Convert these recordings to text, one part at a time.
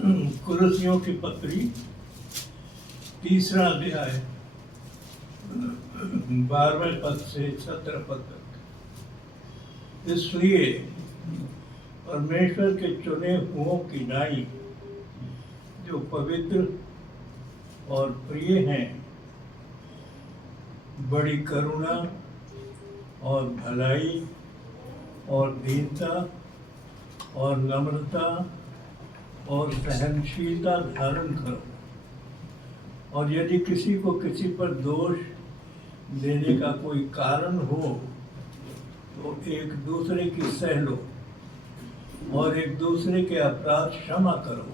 कुलसियों की पत्री, तीसरा अध्याय, 12वें पद से 17 पद तक। इसलिए परमेश्वर के चुने हुओं की नाई, जो पवित्र और प्रिय हैं, बड़ी करुणा और भलाई और दीनता और नम्रता और सहनशीलता धारण करो। और यदि किसी को किसी पर दोष देने का कोई कारण हो तो एक दूसरे की सह लो, और एक दूसरे के अपराध क्षमा करो,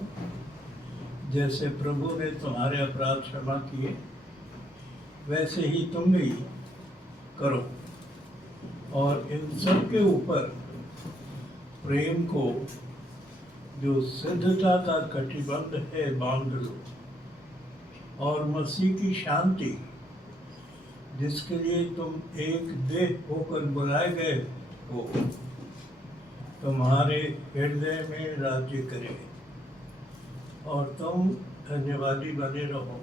जैसे प्रभु ने तुम्हारे अपराध क्षमा किए वैसे ही तुम भी करो। और इन सब के ऊपर प्रेम को, जो सिद्धता का कटिबंध है, बांध लो। और मसीह की शांति, जिसके लिए तुम एक देह होकर बुलाए गए हो, तुम्हारे हृदय में राज्य करे। और तुम धन्यवादी बने रहो।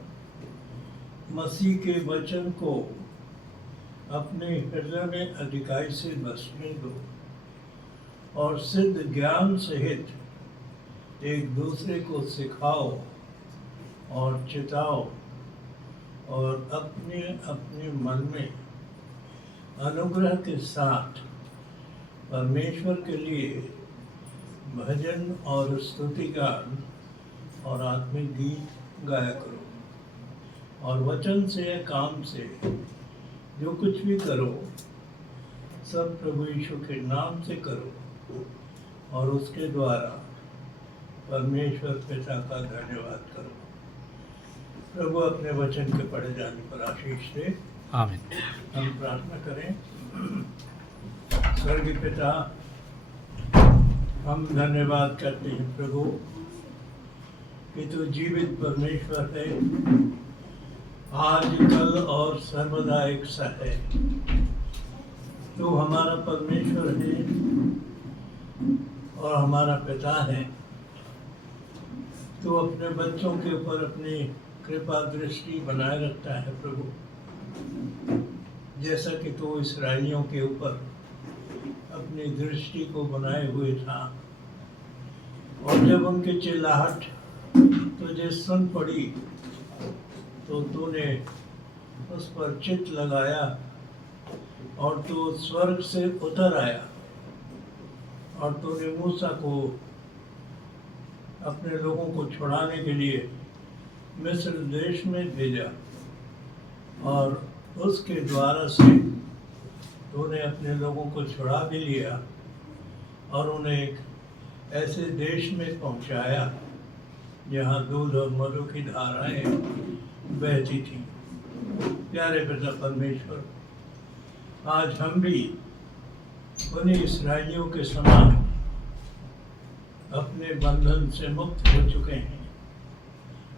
मसीह के वचन को अपने हृदय में अधिकाई से बसने दो, और सिद्ध ज्ञान सहित एक दूसरे को सिखाओ और चिताओ, और अपने अपने मन में अनुग्रह के साथ परमेश्वर के लिए भजन और स्तुति गान और आत्मिक गीत गाया करो। और वचन से या काम से जो कुछ भी करो, सब प्रभु यीशु के नाम से करो, और उसके द्वारा परमेश्वर पिता का धन्यवाद करो। प्रभु अपने वचन के पढ़े जाने पर आशीष दे। आमीन। हम प्रार्थना करें। स्वर्गीय पिता, हम धन्यवाद करते हैं प्रभु कि तू जीवित परमेश्वर है, आज कल और सर्वदा एक सा है। तू हमारा परमेश्वर है और हमारा पिता है। तू अपने बच्चों के ऊपर अपनी कृपा दृष्टि बनाए रखता है प्रभु, जैसा कि तू इस्राएलियों के ऊपर अपनी दृष्टि को बनाए हुए था। और जब उनकी चिल्लाहट तुझे सुन पड़ी तो तूने उस पर चित्त लगाया, और तू स्वर्ग से उतर आया, और तूने मूसा को अपने लोगों को छुड़ाने के लिए मिस्र देश में भेजा, और उसके द्वारा से तूने अपने लोगों को छुड़ा भी लिया और उन्हें एक ऐसे देश में पहुंचाया जहां दूध और मधु की धाराएं बहती थी। प्यारे पिता परमेश्वर, आज हम भी उन्हीं इस्राएलियों के समान अपने बंधन से मुक्त हो चुके हैं,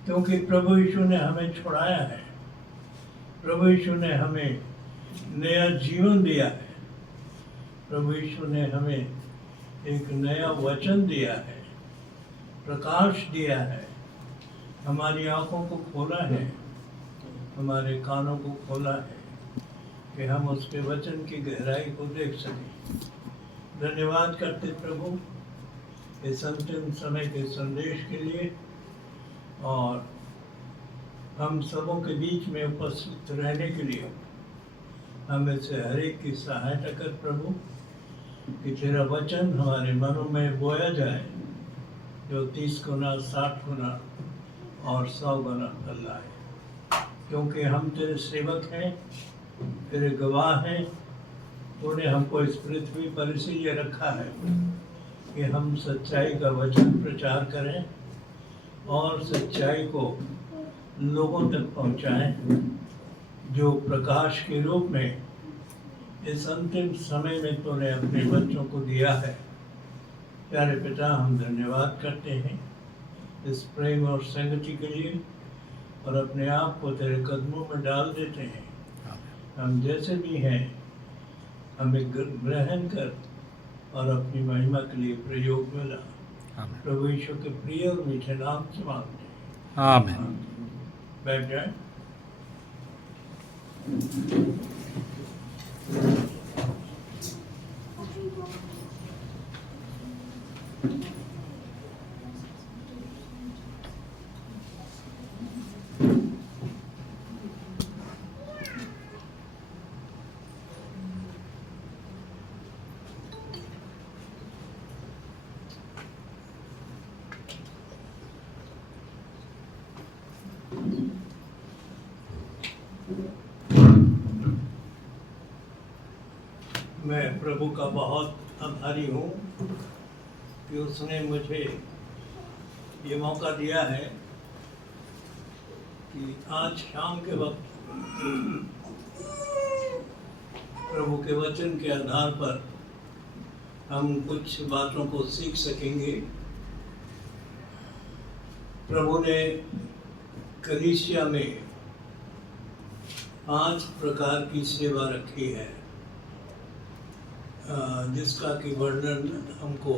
क्योंकि प्रभु यीशु ने हमें छुड़ाया है। प्रभु यीशु ने हमें नया जीवन दिया है। प्रभु यीशु ने हमें एक नया वचन दिया है, प्रकाश दिया है, हमारी आंखों को खोला है, हमारे कानों को खोला है कि हम उसके वचन की गहराई को देख सकें। धन्यवाद करते प्रभु इस अंतिम समय के संदेश के लिए, और हम सबों के बीच में उपस्थित रहने के लिए हमें से हर एक की सहायता कर प्रभु, कि तेरा वचन हमारे मनों में बोया जाए, जो 30 गुना, 60 गुना और 100 गुना फल लाए। क्योंकि हम तेरे सेवक हैं, तेरे गवाह हैं। तूने हमको इस पृथ्वी पर इसीलिए रखा है कि हम सच्चाई का वचन प्रचार करें और सच्चाई को लोगों तक पहुंचाएं, जो प्रकाश के रूप में इस अंतिम समय में तूने अपने बच्चों को दिया है। प्यारे पिता, हम धन्यवाद करते हैं इस प्रेम और संगति के लिए, और अपने आप को तेरे कदमों में डाल देते हैं। हम जैसे भी हैं, हमें ग्रहण कर और अपनी महिमा के लिए प्रयोग में ला। प्रभु यीशु के प्रिय और मीठे नाम से मांगते हैं, आमीन। बैठ जाए। मैं प्रभु का बहुत आभारी हूँ कि उसने मुझे ये मौका दिया है कि आज शाम के वक्त प्रभु के वचन के आधार पर हम कुछ बातों को सीख सकेंगे। प्रभु ने कलीसिया में 5 प्रकार की सेवा रखी है, जिसका कि वर्णन हमको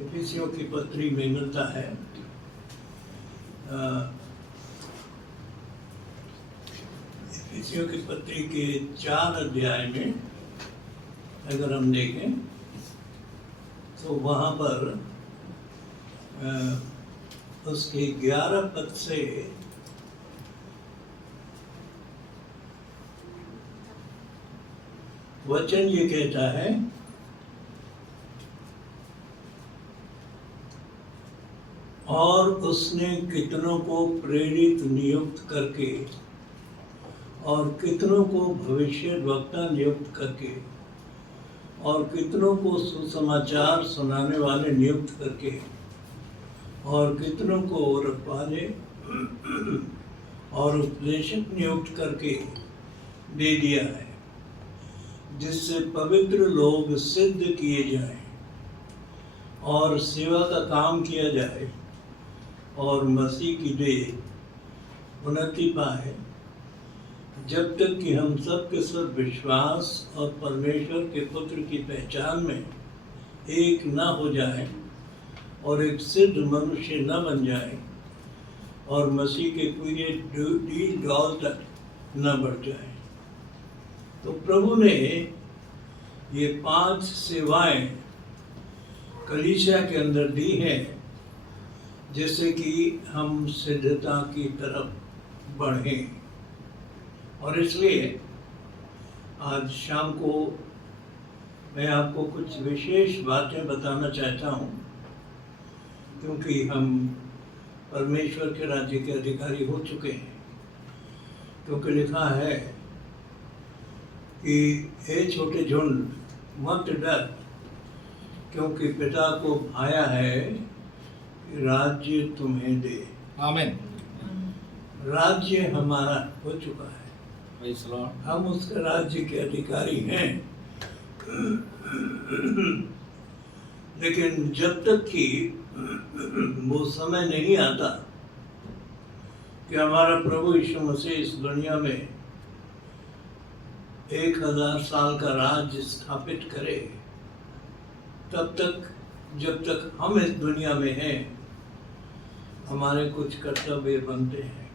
इफिसियों की पत्री में मिलता है। इफिसियों की पत्री के 4 अध्याय में अगर हम देखें तो वहाँ पर उसके 11 पद से वचन ये कहता है, और उसने कितनों को प्रेरित नियुक्त करके और कितनों को भविष्यद्वक्ता नियुक्त करके और कितनों को सुसमाचार सुनाने वाले नियुक्त करके और कितनों को रखवाले और उपदेशक नियुक्त करके दे दिया है, जिससे पवित्र लोग सिद्ध किए जाएं और सेवा का काम किया जाए और मसीह की देह उन्नति पाए, जब तक कि हम सब के सब विश्वास और परमेश्वर के पुत्र की पहचान में एक न हो जाएं और एक सिद्ध मनुष्य न बन जाएं और मसीह के पूरे डील डॉल तक न बढ़ जाएं। तो प्रभु ने ये 5 सेवाएं कलीसिया के अंदर दी हैं, जिससे कि हम सिद्धता की तरफ बढ़ें। और इसलिए आज शाम को मैं आपको कुछ विशेष बातें बताना चाहता हूँ, क्योंकि हम परमेश्वर के राज्य के अधिकारी हो चुके हैं। क्योंकि लिखा है कि हे छोटे झुंड, मत डर, क्योंकि पिता को भाया है कि राज्य तुम्हें दे। आमीन। राज्य हमारा हो चुका है, प्रेज़ द लॉर्ड। हम उसके राज्य के अधिकारी हैं। लेकिन जब तक कि वो समय नहीं आता कि हमारा प्रभु यीशु मसीह इस दुनिया में 1000 साल का राज्य स्थापित करे, तब तक जब तक हम इस दुनिया में हैं, हमारे कुछ कर्तव्य बनते हैं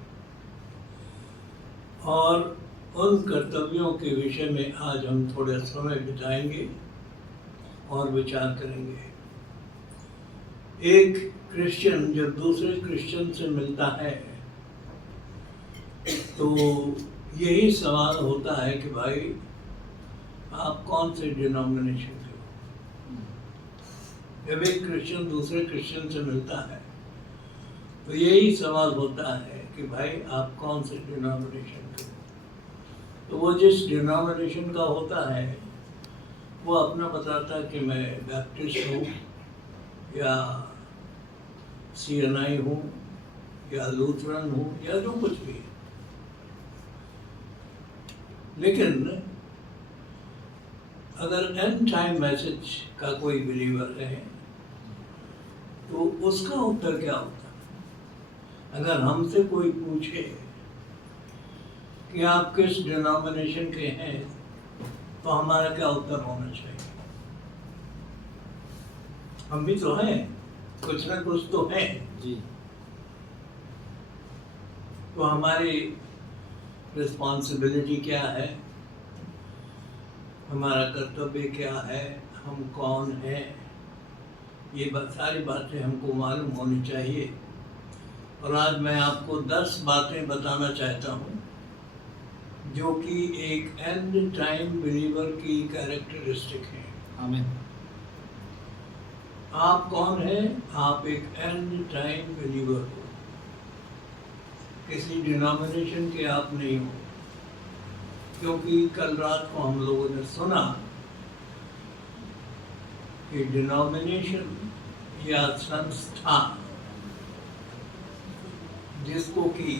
और उन कर्तव्यों के विषय में आज हम थोड़ा समय बिताएंगे और विचार करेंगे। एक क्रिश्चियन जब दूसरे क्रिश्चियन से मिलता है तो यही सवाल होता है कि भाई आप कौन से डिनोमिनेशन के हो। जब एक क्रिश्चियन दूसरे क्रिश्चियन से मिलता है तो यही सवाल होता है कि भाई आप कौन से डिनोमिनेशन के हो। तो वो जिस डिनोमिनेशन का होता है वो अपना बताता है कि मैं बैप्टिस्ट हूँ या CNI हूँ या लूथरन हूँ या जो कुछ भी है। लेकिन अगर एंड टाइम मैसेज का कोई बिलीवर है तो उसका उत्तर क्या होता है? अगर हमसे कोई पूछे कि आप किस डिनोमिनेशन के हैं तो हमारा क्या उत्तर होना चाहिए? हम भी तो हैं, कुछ ना कुछ तो है जी। तो हमारी रिस्पॉन्सिबिलिटी क्या है, हमारा कर्तव्य क्या है, हम कौन हैं, ये सारी बातें हमको मालूम होनी चाहिए। और आज मैं आपको 10 बातें बताना चाहता हूँ जो कि एक एंड टाइम बिलीवर की कैरेक्टरिस्टिक है। आमीन। आप कौन हैं? आप एक एंड टाइम बिलीवर हो, किसी डिनोमिनेशन के आप नहीं हो। क्योंकि कल रात को हम लोगों ने सुना कि डिनोमिनेशन या संस्था जिसको कि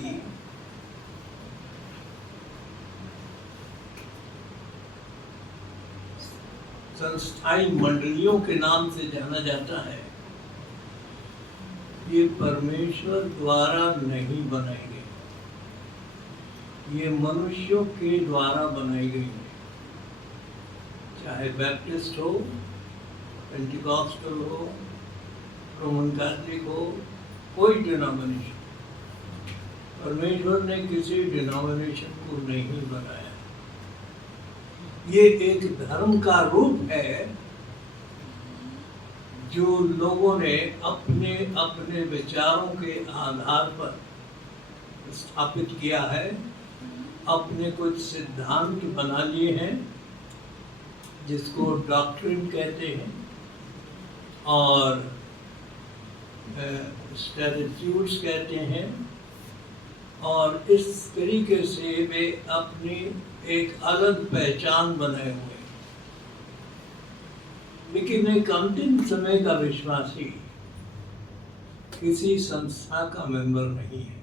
संस्थाई मंडलियों के नाम से जाना जाता है, ये परमेश्वर द्वारा नहीं बनाई गई, ये मनुष्यों के द्वारा बनाई गई है। चाहे बैप्टिस्ट हो, पेंटिकॉस्टल हो, रोमन कैथलिक हो, कोई डिनोमिनेशन, परमेश्वर ने किसी डिनोमिनेशन को नहीं बनाया। ये एक धर्म का रूप है जो लोगों ने अपने अपने विचारों के आधार पर स्थापित किया है, अपने कुछ सिद्धांत बना लिए हैं जिसको डॉक्ट्रिन कहते हैं, और स्टैट्यूट्स कहते हैं, और इस तरीके से वे अपनी एक अलग पहचान बनाए हुए। लेकिन एक अंतिम समय का विश्वासी किसी संस्था का मेंबर नहीं है।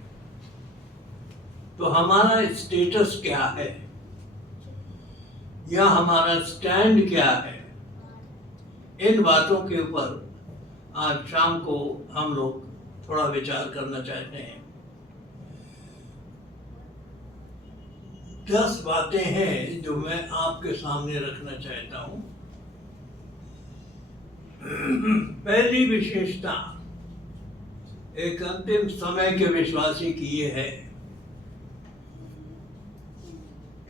तो हमारा स्टेटस क्या है या हमारा स्टैंड क्या है, इन बातों के ऊपर आज शाम को हम लोग थोड़ा विचार करना चाहते हैं। 10 बातें हैं जो मैं आपके सामने रखना चाहता हूं। पहली विशेषता एक अंतिम समय के विश्वासी की ये है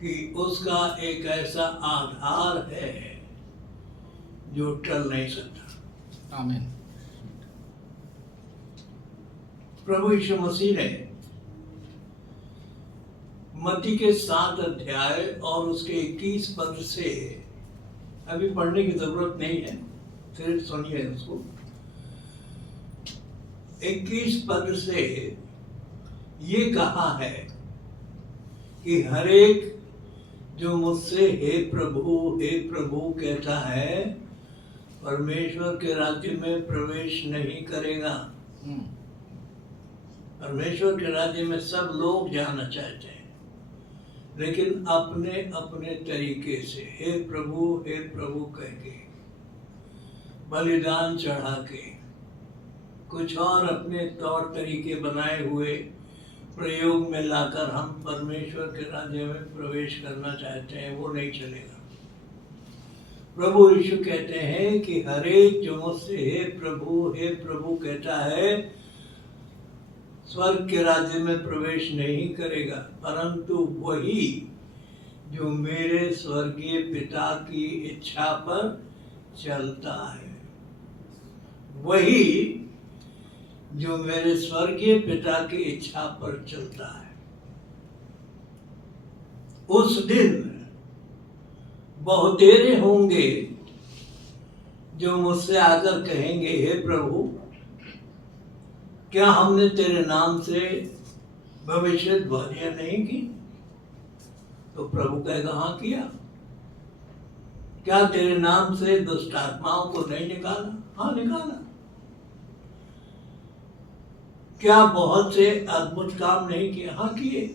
कि उसका एक ऐसा आधार है जो टल नहीं सकता। आमीन। प्रभु यीशु मसीह ने मत्ती के 7 अध्याय और उसके 21 पद से, अभी पढ़ने की जरूरत नहीं है, फिर सुनिए उसको। 21 पद से ये कहा है कि हर एक जो मुझसे हे प्रभु कहता है, परमेश्वर के राज्य में प्रवेश नहीं करेगा। परमेश्वर के राज्य में सब लोग जाना चाहते हैं, लेकिन अपने अपने तरीके से हे प्रभु कह के, बलिदान चढ़ा के, कुछ और अपने तौर तरीके बनाए हुए प्रयोग में लाकर हम परमेश्वर के राज्य में प्रवेश करना चाहते हैं, वो नहीं चलेगा। प्रभु यीशु कहते हैं कि हर एक जो मुझसे हे प्रभु कहता है, स्वर्ग के राज्य में प्रवेश नहीं करेगा, परंतु वही जो मेरे स्वर्गीय पिता की इच्छा पर चलता है, वही जो मेरे स्वर्गीय पिता की इच्छा पर चलता है। उस दिन बहुतेरे होंगे जो मुझसे आकर कहेंगे, हे प्रभु, क्या हमने तेरे नाम से भविष्यवाणियां नहीं की? तो प्रभु कहेगा, हाँ किया। क्या तेरे नाम से दुष्ट आत्माओं को नहीं निकाला? हाँ निकाला। क्या बहुत से अद्भुत काम नहीं किए? हाँ किए।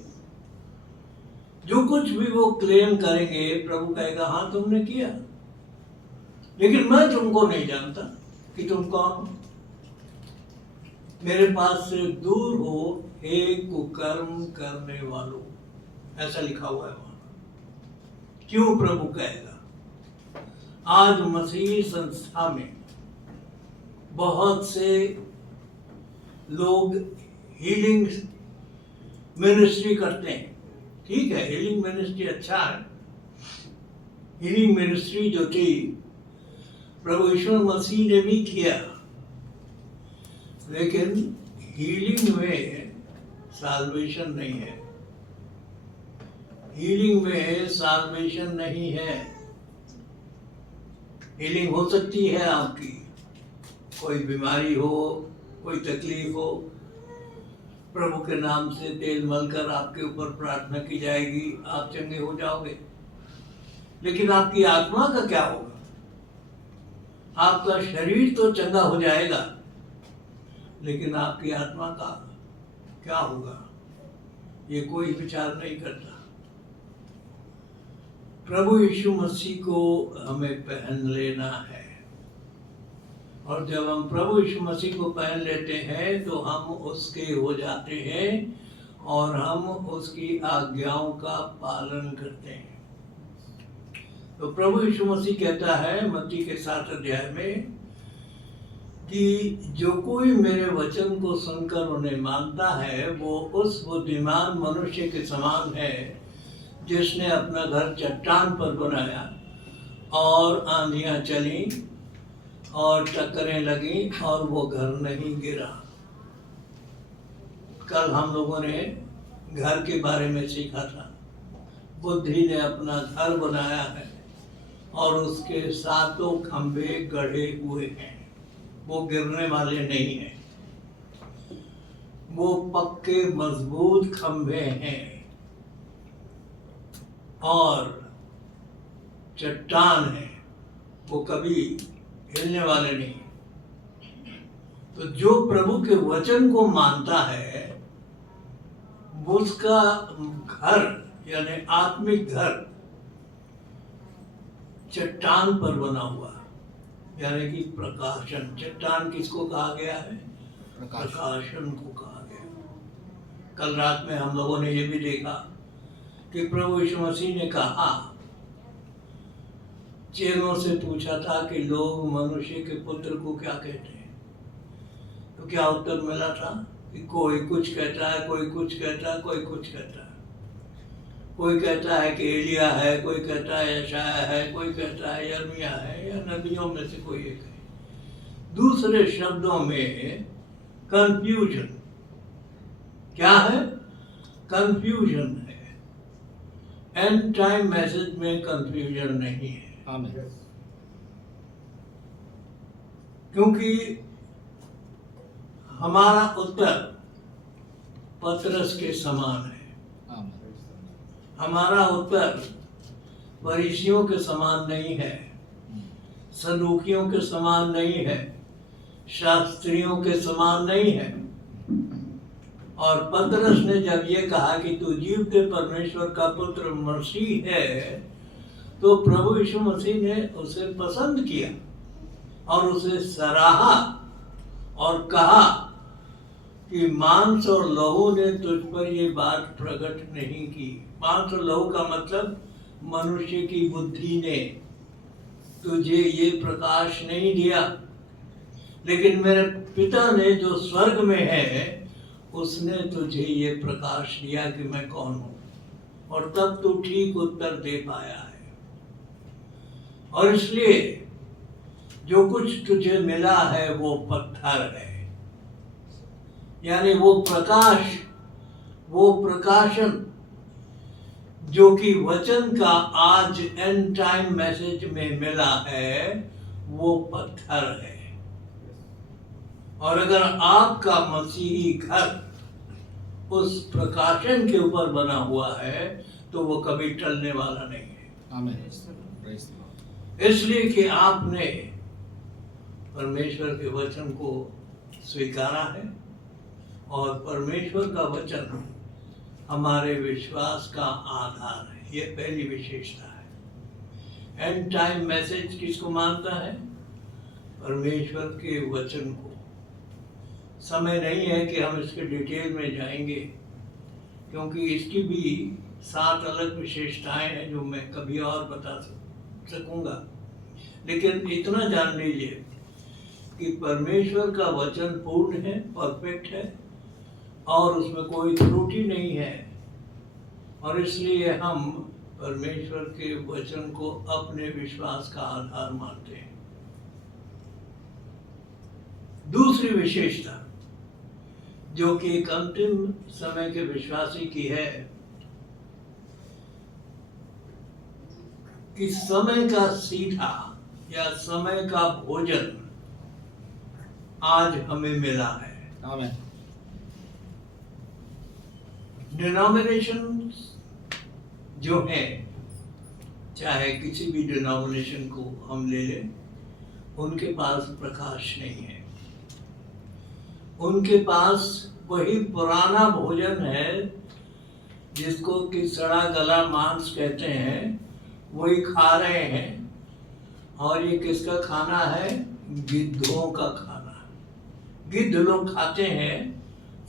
जो कुछ भी वो क्लेम करेंगे, प्रभु कहेगा, हाँ तुमने किया, लेकिन मैं तुमको नहीं जानता कि तुम कौन हो। मेरे पास से दूर हो हे कुकर्म करने वालों, ऐसा लिखा हुआ है वहां। क्यों प्रभु कहेगा? आज मसीही संस्था में बहुत से लोग हीलिंग मिनिस्ट्री करते हैं, ठीक है, हीलिंग मिनिस्ट्री अच्छा है। हीलिंग मिनिस्ट्री जो थी प्रभु यीशु मसीह ने भी किया, लेकिन हीलिंग में साल्वेशन नहीं है। हीलिंग में साल्वेशन नहीं है। हीलिंग हो सकती है आपकी, कोई बीमारी हो, कोई तकलीफ हो, प्रभु के नाम से तेल मलकर आपके ऊपर प्रार्थना की जाएगी, आप चंगे हो जाओगे। लेकिन आपकी आत्मा का क्या होगा? आपका शरीर तो चंगा हो जाएगा, लेकिन आपकी आत्मा का क्या होगा, ये कोई विचार नहीं करता। प्रभु यीशु मसीह को हमें पहन लेना है, और जब हम प्रभु यीशु मसीह को पहन लेते हैं तो हम उसके हो जाते हैं और हम उसकी आज्ञाओं का पालन करते हैं। तो प्रभु यीशु मसीह कहता है मत्ती के 7 अध्याय में कि जो कोई मेरे वचन को सुनकर उन्हें मानता है वो उस बुद्धिमान मनुष्य के समान है जिसने अपना घर चट्टान पर बनाया, और आंधियां चली और टक्करें लगी और वो घर नहीं गिरा। कल हम लोगों ने घर के बारे में सीखा था। बुद्धि ने अपना घर बनाया है और उसके 7 खंभे गढ़े हुए हैं, वो गिरने वाले नहीं हैं, वो पक्के मजबूत खंभे हैं और चट्टान है, वो कभी हिलने वाले नहीं। तो जो प्रभु के वचन को मानता है उसका घर यानी आत्मिक घर चट्टान पर बना हुआ, यानी कि प्रकाशन। चट्टान किसको कहा गया है? प्रकाशन को कहा गया। कल रात में हम लोगों ने ये भी देखा कि प्रभु यीशु मसीह ने कहा, चेलों से पूछा था कि लोग मनुष्य के पुत्र को क्या कहते हैं, तो क्या उत्तर मिला था कि कोई कुछ कहता है, कोई कुछ कहता है, कोई कुछ कहता है। कोई कहता है कि एलिया है, कोई कहता है यशायाह है, कोई कहता है यिर्मयाह है, या नबियों में से कोई एक है। दूसरे शब्दों में कंफ्यूजन क्या है? कंफ्यूजन है। एंड टाइम मैसेज में कंफ्यूजन नहीं है। क्योंकि हमारा उत्तर पतरस के समान है। हमारा उत्तर फरीसियों के समान नहीं है, सदूकियों के समान नहीं है, शास्त्रियों के समान नहीं है। और पतरस ने जब ये कहा कि तू जीवते परमेश्वर का पुत्र मसीह है, तो प्रभु यीशु मसीह ने उसे पसंद किया और उसे सराहा और कहा कि मांस और लहू ने तुझ पर ये बात प्रकट नहीं की। मांस और लहू का मतलब मनुष्य की बुद्धि ने तुझे ये प्रकाश नहीं दिया, लेकिन मेरे पिता ने जो स्वर्ग में है उसने तुझे ये प्रकाश दिया कि मैं कौन हूँ, और तब तू ठीक उत्तर दे पाया है। और इसलिए जो कुछ तुझे मिला है वो पत्थर है, यानी वो प्रकाश, वो प्रकाशन जो कि वचन का आज एंड टाइम मैसेज में मिला है, वो पत्थर है। और अगर आपका मसीही घर उस प्रकाशन के ऊपर बना हुआ है तो वो कभी टलने वाला नहीं है। आमीन। इसलिए कि आपने परमेश्वर के वचन को स्वीकारा है, और परमेश्वर का वचन हमारे विश्वास का आधार है। ये पहली विशेषता है। एंड टाइम मैसेज किसको मानता है? परमेश्वर के वचन को। समय नहीं है कि हम इसके डिटेल में जाएंगे, क्योंकि इसकी भी 7 अलग विशेषताएं हैं जो मैं कभी और बता सकूंगा। लेकिन इतना जान लीजिए कि परमेश्वर का वचन पूर्ण है, परफेक्ट है और उसमें कोई त्रुटि नहीं है, और इसलिए हम परमेश्वर के वचन को अपने विश्वास का आधार मानते हैं। दूसरी विशेषता जो कि एक अंतिम समय के विश्वासी की है कि समय का सीधा या समय का भोजन आज हमें मिला है। आमीन। डिनोमिनेशन जो है, चाहे किसी भी डिनोमिनेशन को हम ले लें, उनके पास प्रकाश नहीं है। उनके पास वही पुराना भोजन है जिसको कि सड़ा गला मांस कहते हैं, वही खा रहे हैं। और ये किसका खाना है? गिद्धों का खाना। गिद्ध लोग खाते हैं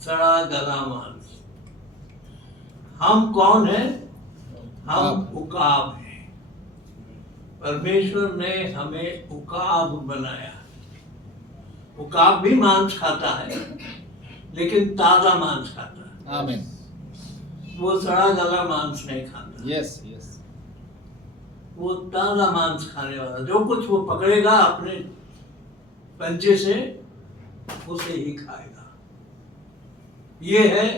सड़ा गला मांस। हम कौन हैं? हम उकाब हैं। परमेश्वर ने हमें उकाब बनाया। उकाब भी मांस खाता है, लेकिन ताजा मांस खाता है। आमीन। वो सड़ा गला मांस नहीं खाता। Yes yes. वो ताजा मांस खाने वाला, जो कुछ वो पकड़ेगा अपने पंजे से उसे ही खाएगा। ये है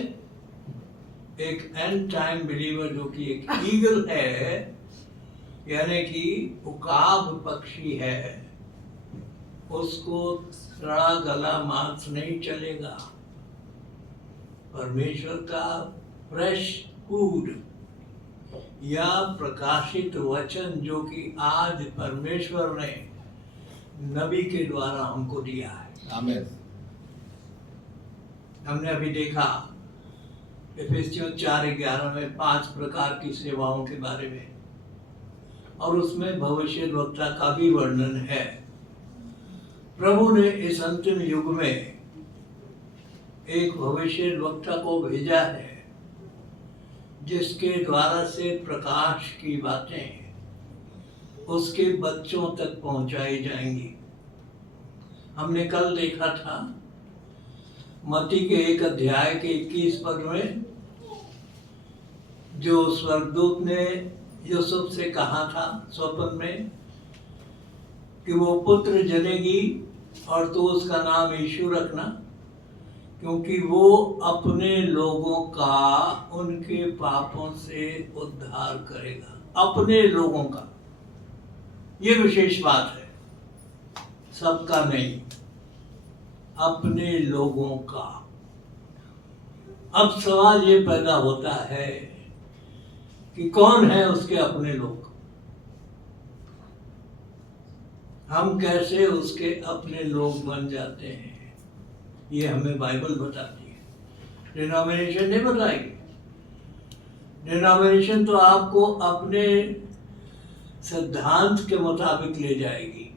एक एंड टाइम बिलीवर, जो कि एक ईगल है, यानी कि उकाब पक्षी है। उसको सड़ा गला मांस नहीं चलेगा। परमेश्वर का फ्रेश फूड या प्रकाशित वचन जो कि आज परमेश्वर ने नबी के द्वारा हमको दिया है। आमीन। हमने अभी देखा इफिसियों 4:11 में 5 प्रकार की सेवाओं के बारे में, और उसमें भविष्यद्वक्ता का भी वर्णन है। प्रभु ने इस अंतिम युग में एक भविष्यद्वक्ता को भेजा है, जिसके द्वारा से प्रकाश की बातें उसके बच्चों तक पहुंचाई जाएंगी। हमने कल देखा था मत्ती के 1 अध्याय के 21 पद में, जो स्वर्गदूत ने यूसुफ से कहा था स्वप्न में कि वो पुत्र जनेगी और तो उसका नाम यीशु रखना, क्योंकि वो अपने लोगों का उनके पापों से उद्धार करेगा। अपने लोगों का, ये विशेष बात है, सबका नहीं, अपने लोगों का। अब सवाल ये पैदा होता है कि कौन है उसके अपने लोग? हम कैसे उसके अपने लोग बन जाते हैं? ये हमें बाइबल बताती है, डिनोमिनेशन नहीं बताएगी। डिनोमिनेशन तो आपको अपने सिद्धांत के मुताबिक ले जाएगी।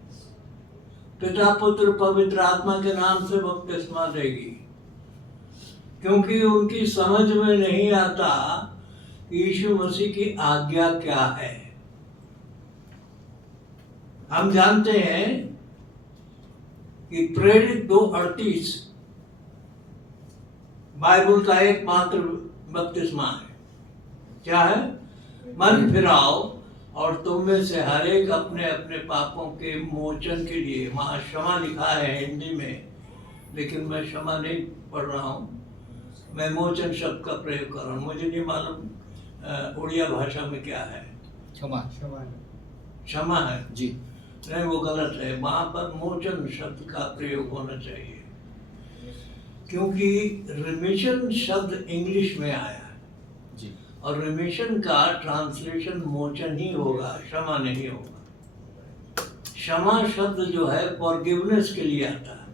पिता पुत्र पवित्र आत्मा के नाम से बपतिस्मा देगी, क्योंकि उनकी समझ में नहीं आता कि यीशु मसीह की आज्ञा क्या है। हम जानते हैं कि प्रेरित 2:38 बाइबल का एकमात्र बपतिस्मा है। क्या है? मन फिराओ और तुम में से हर एक अपने अपने पापों के मोचन के लिए। वहाँ क्षमा लिखा है हिंदी में, लेकिन मैं क्षमा नहीं पढ़ रहा हूँ, मैं मोचन शब्द का प्रयोग कर रहा हूँ। मुझे नहीं मालूम उड़िया भाषा में क्या है। क्षमा है जी। नहीं, वो गलत है। वहाँ पर मोचन शब्द का प्रयोग होना चाहिए, क्योंकि रिमिशन शब्द इंग्लिश में आया है जी, और रिमिशन का ट्रांसलेशन मोचन ही होगा, क्षमा नहीं होगा। क्षमा शब्द जो है फॉरगिवनेस के लिए आता है।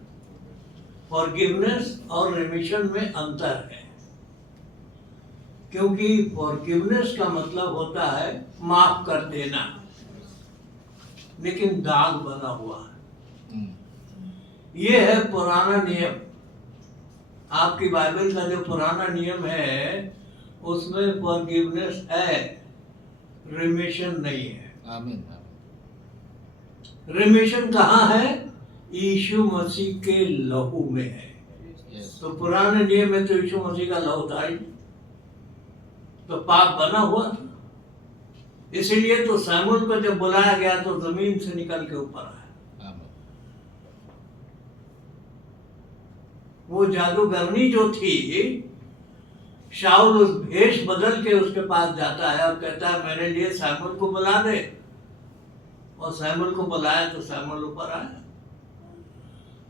फॉरगिवनेस और रिमिशन में अंतर है, क्योंकि फॉरगिवनेस का मतलब होता है माफ कर देना, लेकिन दाग बना हुआ है। ये है पुराना नियम। आपकी बाइबल का जो पुराना नियम है उसमें फॉरगिवनेस है, रिमिशन नहीं है। आमीन। रिमिशन कहाँ है? यीशु मसीह के लहू में है। तो पुराने नियम में तो यीशु मसीह का लहू था ही, तो पाप बना हुआ था। इसीलिए तो शमूएल को जब बुलाया गया तो जमीन से निकल के ऊपर आया। वो जादूगरनी जो थी, शाऊल उस भेष बदल के उसके पास जाता है और कहता है मेरे लिए शमूएल को बुला दे, और शमूएल को बुलाया तो शमूएल ऊपर आया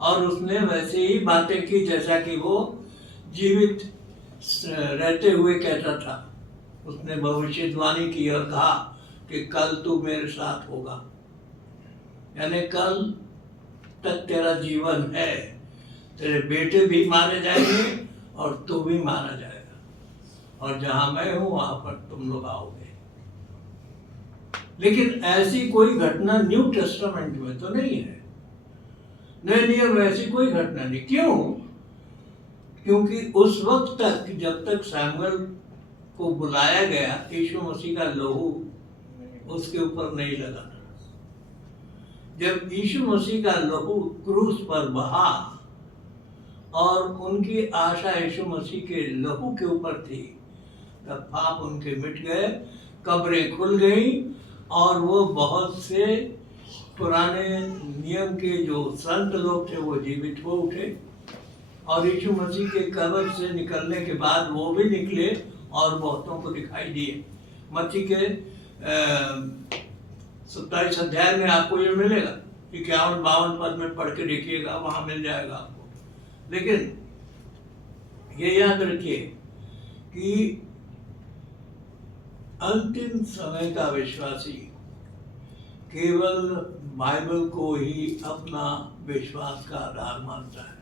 और उसने वैसे ही बातें की जैसा कि वो जीवित रहते हुए कहता था। उसने भविष्यवाणी की और कहा कि कल तू मेरे साथ होगा, यानी कल तक तेरा जीवन है, तेरे बेटे भी मारे जाएंगे और तू भी मारा जाएगा, और जहां मैं हूं वहां पर तुम लोग आओगे। लेकिन ऐसी कोई घटना न्यू टेस्टामेंट में तो नहीं है, नए नियम में ऐसी कोई घटना नहीं। क्यों? क्योंकि उस वक्त तक जब तक शमूएल को बुलाया गया यीशु मसीह का लहू उसके ऊपर नहीं लगा था। जब यीशु मसीह का लहू क्रूस पर बहा और उनकी आशा यीशु मसीह के लहू के ऊपर थी, तब पाप उनके मिट गए, कब्रें खुल गई और वो बहुत से पुराने नियम के जो संत लोग थे वो जीवित हो उठे, और यीशु मसीह के कब्र से निकलने के बाद वो भी निकले और बहुतों को दिखाई दिए। मत्ती के 27 अध्याय में आपको ये मिलेगा, 51-52 पद में पढ़ के देखिएगा, वहां मिल जाएगा आपको। लेकिन ये याद रखिए कि अंतिम समय का विश्वासी केवल बाइबल को ही अपना विश्वास का आधार मानता है,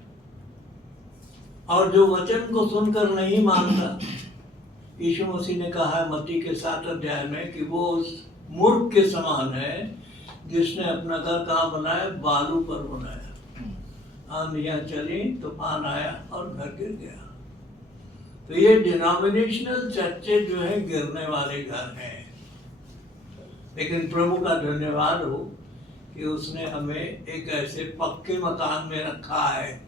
और जो वचन को सुनकर नहीं मानता, यीशु मसीह ने कहा है मत्ती के 7 अध्याय में कि वो उस मूर्ख के समान है जिसने अपना घर कहाँ बनाया? बालू पर बनाया, आंधियां चली, तूफान आया और घर गिर गया। तो ये डिनोमिनेशनल चर्चें जो है गिरने वाले घर हैं, लेकिन प्रभु का धन्यवाद हो कि उसने हमें एक ऐसे पक्के मकान में रखा है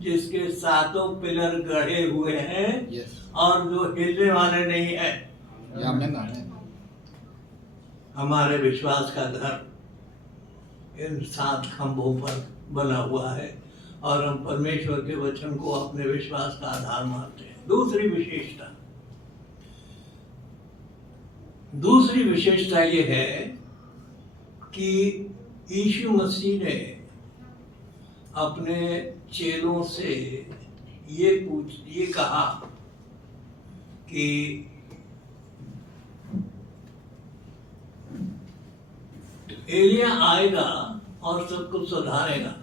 जिसके 7 पिलर गढ़े हुए हैं और जो हिलने वाले नहीं है। हमारे विश्वास का घर इन 7 खंभों पर बना हुआ है और हम परमेश्वर के वचन को अपने विश्वास का आधार मानते हैं। दूसरी विशेषता ये है कि यीशु मसीह ने अपने चेलों से ये कहा कि एलिया आएगा और सब कुछ सुधारेगा।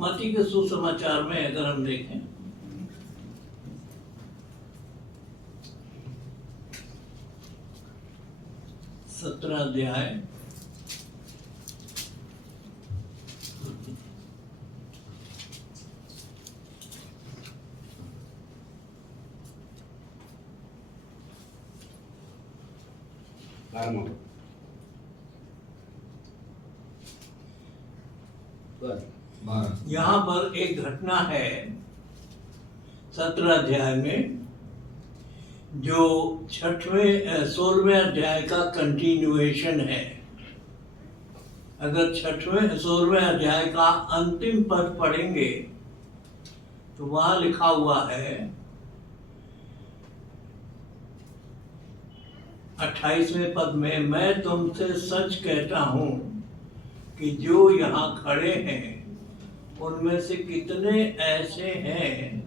मत्ती के सुसमाचार में अगर हम देखें, सत्रह अध्याय यहाँ पर एक घटना है 17 अध्याय में जो 16वें अध्याय का कंटिन्यूएशन है। अगर 16वें अध्याय का अंतिम पद पढ़ेंगे तो वहां लिखा हुआ है 28वें पद में, मैं तुमसे सच कहता हूं कि जो यहाँ खड़े हैं उनमें से कितने ऐसे हैं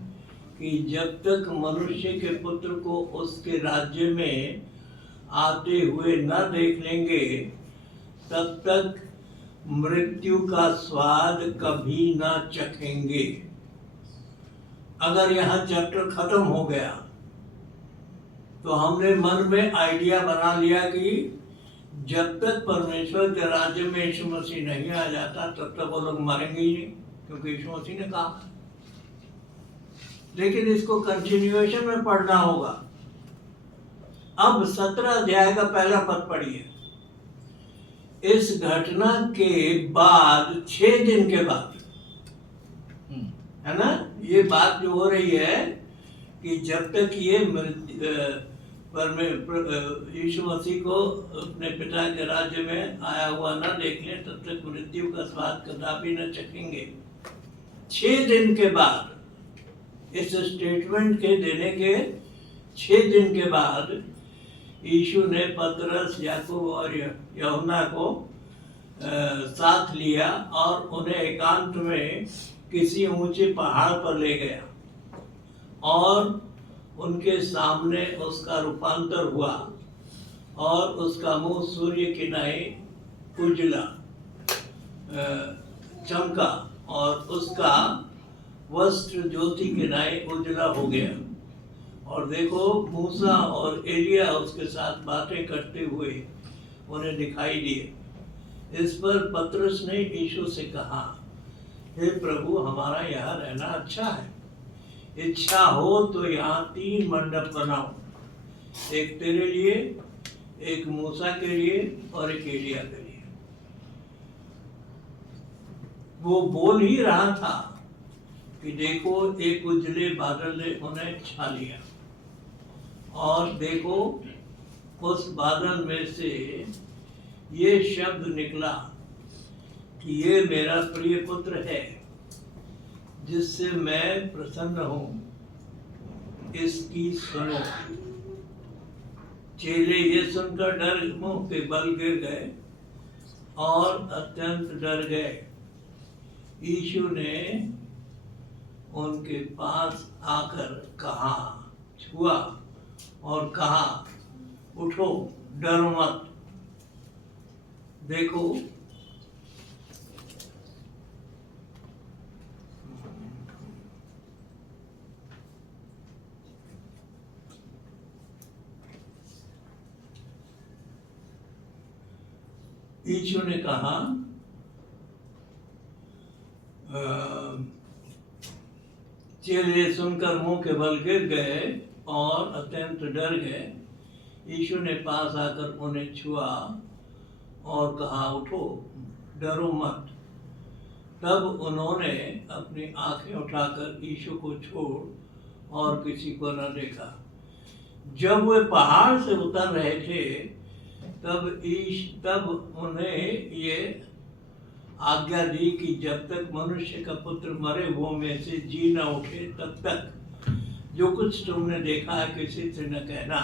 कि जब तक मनुष्य के पुत्र को उसके राज्य में आते हुए न देख लेंगे तब तक मृत्यु का स्वाद कभी न चखेंगे। अगर यहाँ चैप्टर खत्म हो गया तो हमने मन में आइडिया बना लिया कि जब तक परमेश्वर के राज्य में यीशु मसीह नहीं आ जाता तब तक वो लोग मरेंगे ही नहीं, क्योंकि यीशु मसीह ने कहा। लेकिन इसको कंटिन्यूएशन में पढ़ना होगा। अब 17 अध्याय का पहला पद पढ़िए। इस घटना के बाद 6 दिन के बाद, है ना, ये बात जो हो रही है कि जब तक ये यीशु मसीह को अपने पिता के राज्य में आया हुआ न देख लें तब तक मृत्यु का स्वाद कदापि न चखेंगे। 6 दिन के बाद, इस स्टेटमेंट के देने के 6 दिन के बाद यीशु ने पतरस, याकूब और यूहन्ना को साथ लिया और उन्हें एकांत में किसी ऊंचे पहाड़ पर ले गया और उनके सामने उसका रूपांतर हुआ और उसका मुंह सूर्य की नाई उजला चमका और उसका वस्त्र ज्योति की नाई उजला हो गया। और देखो, मूसा और एलिया उसके साथ बातें करते हुए उन्हें दिखाई दिए। इस पर पतरस ने यीशु से कहा, हे प्रभु, हमारा यहाँ रहना अच्छा है। इच्छा हो तो यहाँ 3 मंडप बनाओ, एक तेरे लिए, एक मूसा के लिए और एक एलिया के लिए। वो बोल ही रहा था कि देखो, एक उजले बादल ने उन्हें छा लिया और देखो, उस बादल में से ये शब्द निकला कि ये मेरा प्रिय पुत्र है जिससे मैं प्रसन्न हूँ, इसकी सुनो। चेले ये सुनकर डर मुंह के बल गिर गए और अत्यंत डर गए। यीशु ने उनके पास आकर कहा, छुआ और कहा, उठो, डरो मत। देखो, यीशु ने कहा, चेले सुनकर मुंह के बल गिर गए और अत्यंत डर गए। यीशु ने पास आकर उन्हें छुआ और कहा, उठो, डरो मत। तब उन्होंने अपनी आंखें उठाकर यीशु को छोड़ और किसी को न देखा। जब वे पहाड़ से उतर रहे थे तब उन्हें ये आज्ञा दी कि जब तक मनुष्य का पुत्र मरे हुओं में से जी न उठे तब तक जो कुछ तुमने देखा है किसी से न कहना।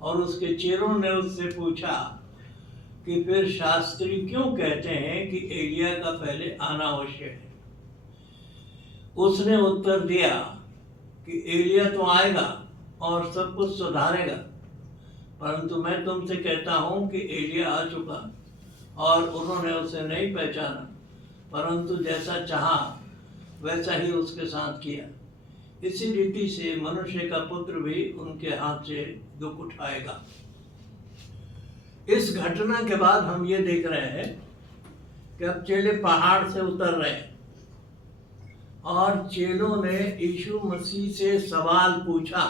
और उसके चेलों ने उससे पूछा कि फिर शास्त्री क्यों कहते हैं कि एलिया का पहले आना आवश्यक है। उसने उत्तर दिया कि एलिया तो आएगा और सब कुछ सुधारेगा, परंतु मैं तुमसे कहता हूं कि एलिया आ चुका और उन्होंने उसे नहीं पहचाना, परंतु जैसा चाहा वैसा ही उसके साथ किया। इसी रीति से मनुष्य का पुत्र भी उनके हाथ से दुख उठाएगा। इस घटना के बाद हम ये देख रहे हैं कि अब चेले पहाड़ से उतर रहे हैं और चेलों ने यीशु मसीह से सवाल पूछा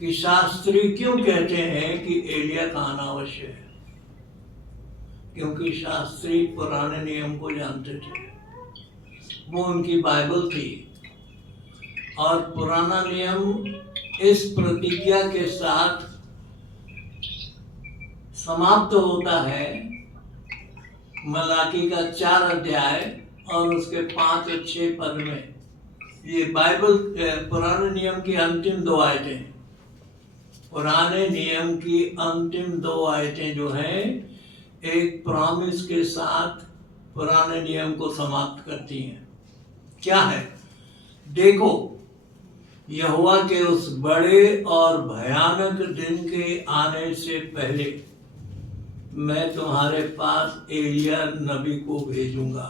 कि शास्त्री क्यों कहते हैं कि एलिया का आना आवश्यक है। क्योंकि शास्त्री पुराने नियम को जानते थे, वो उनकी बाइबल थी और पुराना नियम इस प्रतिज्ञा के साथ समाप्त होता है। मलाकी का 4 अध्याय और उसके 5 और 6 पद में ये बाइबल पुराने नियम की अंतिम 2 आयतें, पुराने नियम की अंतिम 2 आयतें जो हैं एक प्रॉमिस के साथ पुराने नियम को समाप्त करती हैं। क्या है? देखो, यहोवा के उस बड़े और भयानक दिन के आने से पहले मैं तुम्हारे पास एलिया नबी को भेजूंगा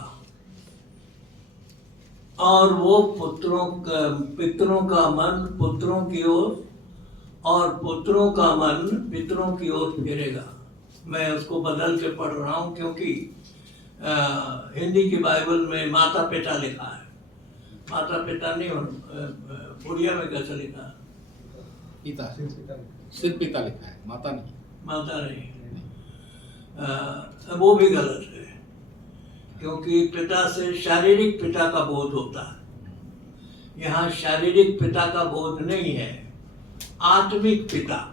और वो पितरों का मन पुत्रों की ओर और पुत्रों का मन पितरों की ओर फिरेगा। मैं उसको बदल के पढ़ रहा हूँ क्योंकि हिंदी की बाइबल में माता पिता लिखा है, माता पिता नहीं। उड़िया में कैसे लिखा है? पिता, सिर्फ पिता लिखा है, माता नहीं। माता नहीं। वो भी गलत है, क्योंकि पिता से शारीरिक पिता का बोध होता है। यहाँ शारीरिक पिता का बोध नहीं है, आत्मिक पिता।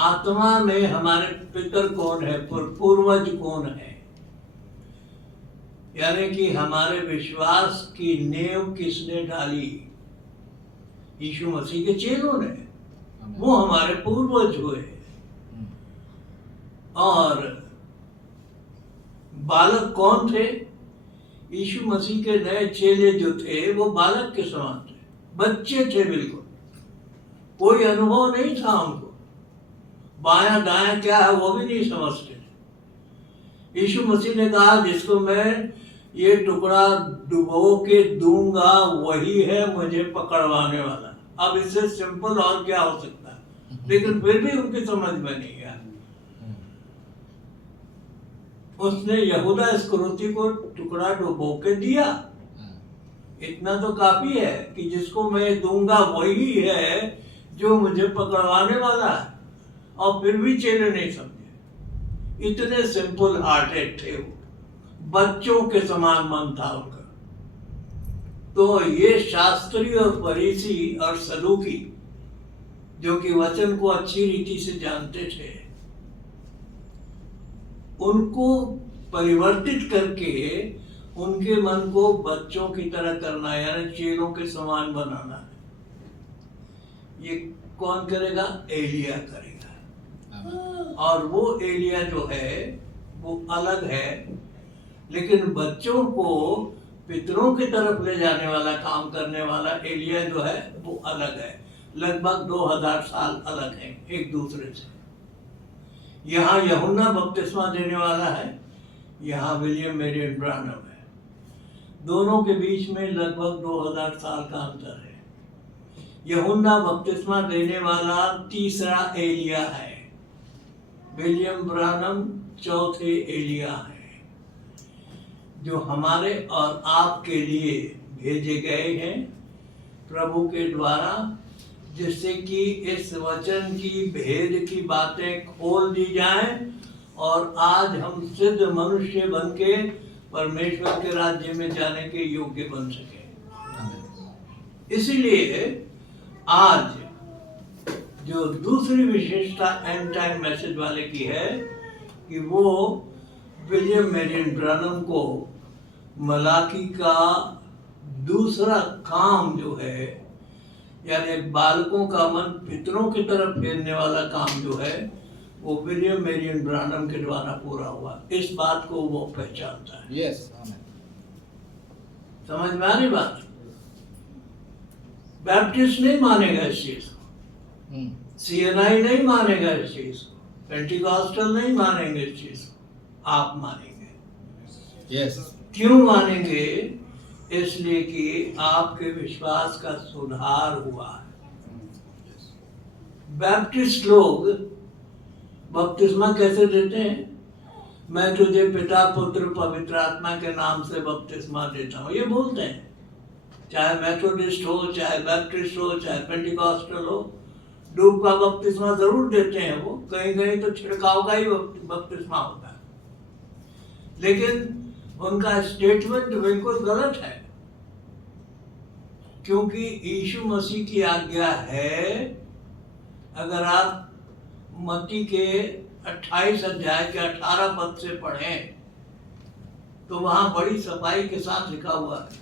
आत्मा में हमारे पितर कौन है, पूर्वज कौन है, यानी कि हमारे विश्वास की नींव किसने डाली? यीशु मसीह के चेलों ने। वो हमारे पूर्वज हुए। और बालक कौन थे? यीशु मसीह के नए चेले जो थे वो बालक के समान थे, बच्चे थे बिल्कुल। कोई अनुभव नहीं था उनको, बायां दायां क्या है वो भी नहीं समझते थे। यीशु मसीह ने कहा जिसको मैं ये टुकड़ा डुबो के दूंगा वही है मुझे पकड़वाने वाला। अब इससे सिंपल और क्या हो सकता है, लेकिन फिर भी उनकी समझ में नहीं आया। उसने यहूदा इस्करियोती को टुकड़ा डुबो के दिया। इतना तो काफी है कि जिसको मैं दूंगा वही है जो मुझे पकड़वाने वाला है, और फिर भी चेले नहीं समझे। इतने सिंपल हार्टेड थे वो, बच्चों के समान मन था उनका। तो ये शास्त्री और फरीसी और सदूकी जो कि वचन को अच्छी रीति से जानते थे, उनको परिवर्तित करके उनके मन को बच्चों की तरह करना, यानी चेलों के समान बनाना है। ये कौन करेगा? एलिया करेगा। और वो एलिया जो है वो अलग है, लेकिन बच्चों को पितरों की तरफ ले जाने वाला काम करने वाला एलिया जो है वो अलग है। लगभग 2000 साल अलग है एक दूसरे से। यहाँ यूहन्ना बपतिस्मा देने वाला है, यहाँ विलियम मेरियन ब्रानम है। दोनों के बीच में लगभग 2000 साल का अंतर है। यूहन्ना बपतिस्मा देने वाला तीसरा एलिया है, विलियम ब्रानम चौथे एलिया है, जो हमारे और आपके लिए भेजे गए हैं प्रभु के द्वारा, जिससे कि इस वचन की भेद की बातें खोल दी जाएं और आज हम सिद्ध मनुष्य बन के परमेश्वर के राज्य में जाने के योग्य बन सके। इसीलिए आज जो दूसरी विशेषता एंड टाइम मैसेज वाले की है कि वो विलियम मेरियन ब्रानम को मलाकी का दूसरा काम जो है, यानी बालकों का मन पितरों की तरफ फेरने वाला काम जो है, वो विलियम मेरियन ब्रानम के द्वारा पूरा हुआ। इस बात को वो पहचानता है। यस, समझ में आ रही बात? बैप्टिस्ट नहीं मानेगा इस चीज को, सीएनआई नहीं मानेगा इस चीज को, पेंटिकॉस्टल नहीं मानेंगे इस चीज को, आप मानेंगे। यस। क्यों मानेंगे? इसलिए कि आपके विश्वास का सुधार हुआ है। बैप्टिस्ट लोग बपतिस्मा कैसे देते हैं? मैं तुझे पिता पुत्र पवित्र आत्मा के नाम से बपतिस्मा देता हूँ, ये बोलते हैं। चाहे मेथोडिस्ट हो, चाहे बैप्टिस्ट हो, चाहे पेंटिकॉस्टल हो, डूब का बपतिस्मा जरूर देते हैं वो। कहीं कहीं तो छिड़काव का ही बपतिस्मा होता है, लेकिन उनका स्टेटमेंट बिल्कुल गलत है, क्योंकि यीशु मसीह की आज्ञा है। अगर आप मत्ती के 28 अध्याय के 18 पद से पढ़ें तो वहां बड़ी सफाई के साथ लिखा हुआ है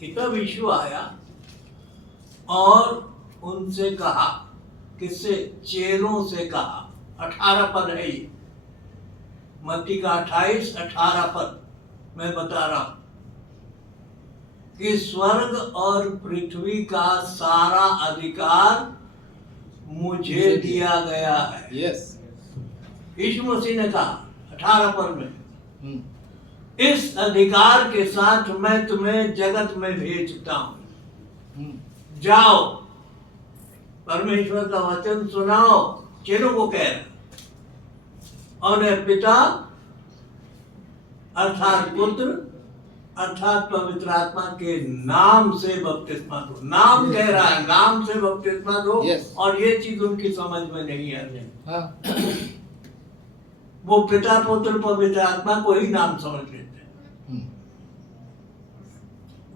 कि तब यीशु आया और उनसे कहा, किससे? चेलों से कहा। 18 पद है ये, मत्ती का 28-18 पद मैं बता रहा हूं कि स्वर्ग और पृथ्वी का सारा अधिकार मुझे दिया गया है। यस। यीशु मसीह ने कहा 18 पद में, इस अधिकार के साथ मैं तुम्हें जगत में भेजता हूं, जाओ परमेश्वर का वचन सुनाओ। चेलों को कह रहे, और पिता अर्थात पुत्र अर्थात पवित्र आत्मा के नाम से बपतिस्मा दो। नाम कह रहा है, नाम से बपतिस्मा दो। Yes. और ये चीज उनकी समझ में नहीं आ रही। वो पिता पुत्र पवित्र आत्मा को ही नाम समझ लेते हैं।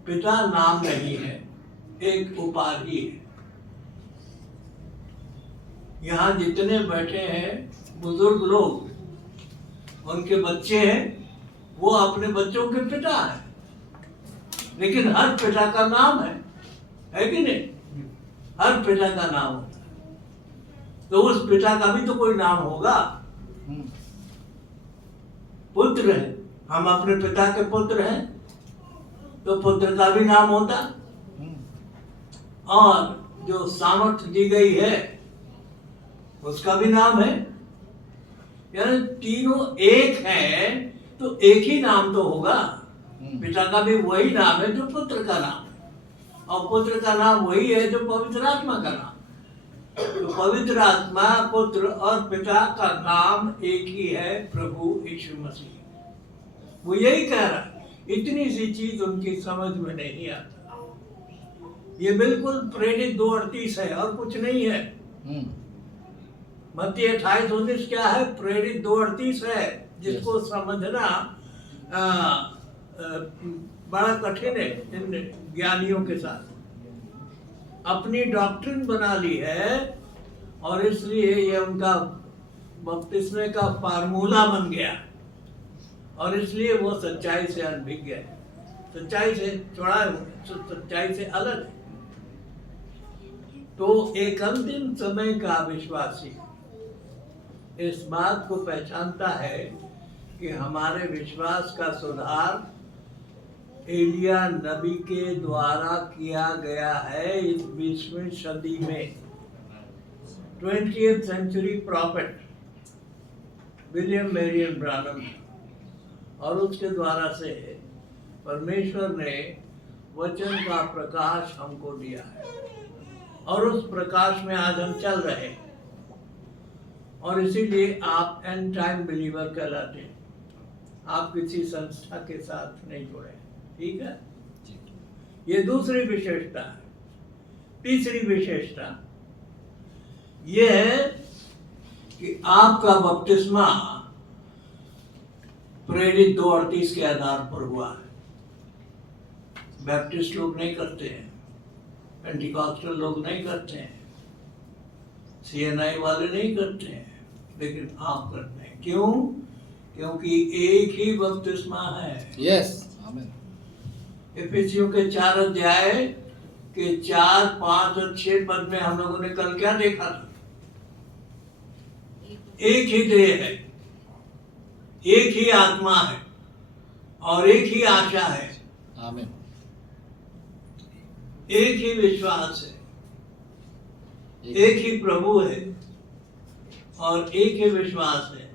पिता नाम नहीं है, एक उपाधि है। यहाँ जितने बैठे हैं बुजुर्ग लोग, उनके बच्चे हैं, वो अपने बच्चों के पिता हैं, लेकिन हर पिता का नाम है कि नहीं? हर पिता का नाम होता है, तो उस पिता का भी तो कोई नाम होगा। पुत्र है, हम अपने पिता के पुत्र हैं, तो पुत्र का भी नाम होता। और जो सामर्थ्य दी गई है उसका भी नाम है। यानी तीनों एक हैं, तो एक ही नाम तो होगा। पिता का भी वही नाम है जो पुत्र का नाम है, और पुत्र का नाम वही है जो पवित्र आत्मा का नाम है। तो पवित्र आत्मा, पुत्र और पिता का नाम एक ही है, प्रभु यीशु मसीह। वो यही कह रहा है, इतनी सी चीज उनकी समझ में नहीं आता। ये बिल्कुल प्रेरित 2:38 है और कुछ नहीं है। मत्ती 28:19 क्या है? प्रेरित 2:38 है, जिसको समझना बड़ा कठिन है इन ज्ञानियों के साथ। अपनी डॉक्ट्रिन बना ली है और इसलिए ये उनका बपतिस्मे का फार्मूला बन गया, और इसलिए वो सच्चाई से अनभिज्ञ है, सच्चाई से छोड़ा है, सच्चाई से अलग है। तो एक अंतिम समय का विश्वासी इस बात को पहचानता है कि हमारे विश्वास का सुधार एलिया नबी के द्वारा किया गया है इस 20वीं सदी में। 20th century prophet William Marion Branham, और उसके द्वारा से परमेश्वर ने वचन का प्रकाश हमको दिया है, और उस प्रकाश में आज हम चल रहे हैं। और इसीलिए आप एंड टाइम बिलीवर कहलाते हैं। आप किसी संस्था के साथ नहीं जुड़े, ठीक है? ये दूसरी विशेषता है। तीसरी विशेषता ये है कि आपका बपतिस्मा प्रेरित 2:38 के आधार पर हुआ है। बैप्टिस्ट लोग नहीं करते हैं, पेंटिकॉस्टल लोग नहीं करते हैं, CNI वाले नहीं करते हैं, लेकिन आप करते हैं। क्यों? क्योंकि एक ही बपतिस्मा है। यस, आमीन। एफिसियों के 4 अध्याय के 4, 5 और 6 पद में हम लोगों ने कल क्या देखा था? एक ही देह है, एक ही आत्मा है, और एक ही आशा है। आमीन। एक ही विश्वास है, एक ही प्रभु है, और एक ही विश्वास है,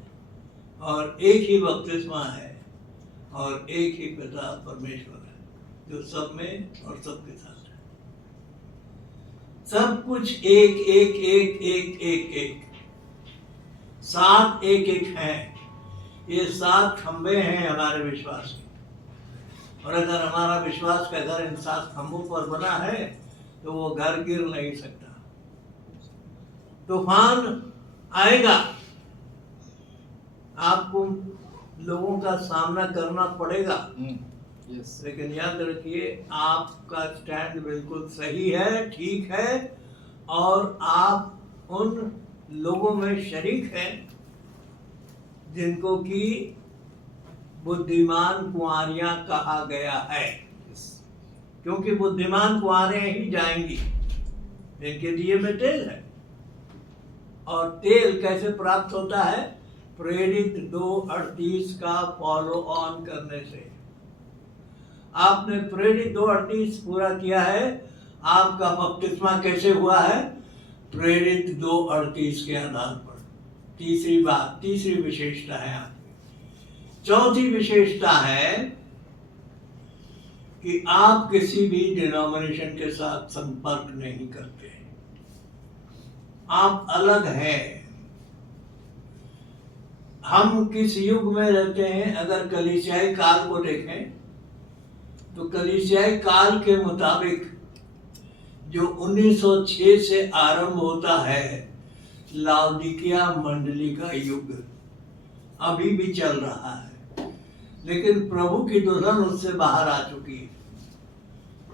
और एक ही बपतिस्मा है, और एक ही पिता परमेश्वर है, जो सब में और सबके साथ है। सब कुछ एक एक एक एक एक एक 7 एक एक है। ये 7 खंबे हैं हमारे विश्वास के, और अगर हमारा विश्वास का घर इन 7 खंभों पर बना है तो वो घर गिर नहीं सकता। तूफान आएगा, आपको लोगों का सामना करना पड़ेगा, लेकिन याद रखिए आपका स्टैंड बिल्कुल सही है, ठीक है, और आप उन लोगों में शरीक हैं जिनको कि बुद्धिमान कुंवारियां कहा गया है, क्योंकि बुद्धिमान कुंवारें ही जाएंगी जिनके दिए में तेल है। और तेल कैसे प्राप्त होता है? प्रेरित 2:38 का फॉलो ऑन करने से। आपने प्रेरित 2:38 पूरा किया है, आपका बपतिस्मा कैसे हुआ है? प्रेरित 2:38 के आधार पर। तीसरी बात, तीसरी विशेषता है आपकी। चौथी विशेषता है कि आप किसी भी डिनोमिनेशन के साथ संपर्क नहीं करते, आप अलग हैं। हम किस युग में रहते हैं? अगर कलीसियाई काल को देखें तो कलीसियाई काल के मुताबिक जो 1906 से आरंभ होता है लाउदिकिया मंडली का युग, अभी भी चल रहा है, लेकिन प्रभु की दुल्हन उससे बाहर आ चुकी है।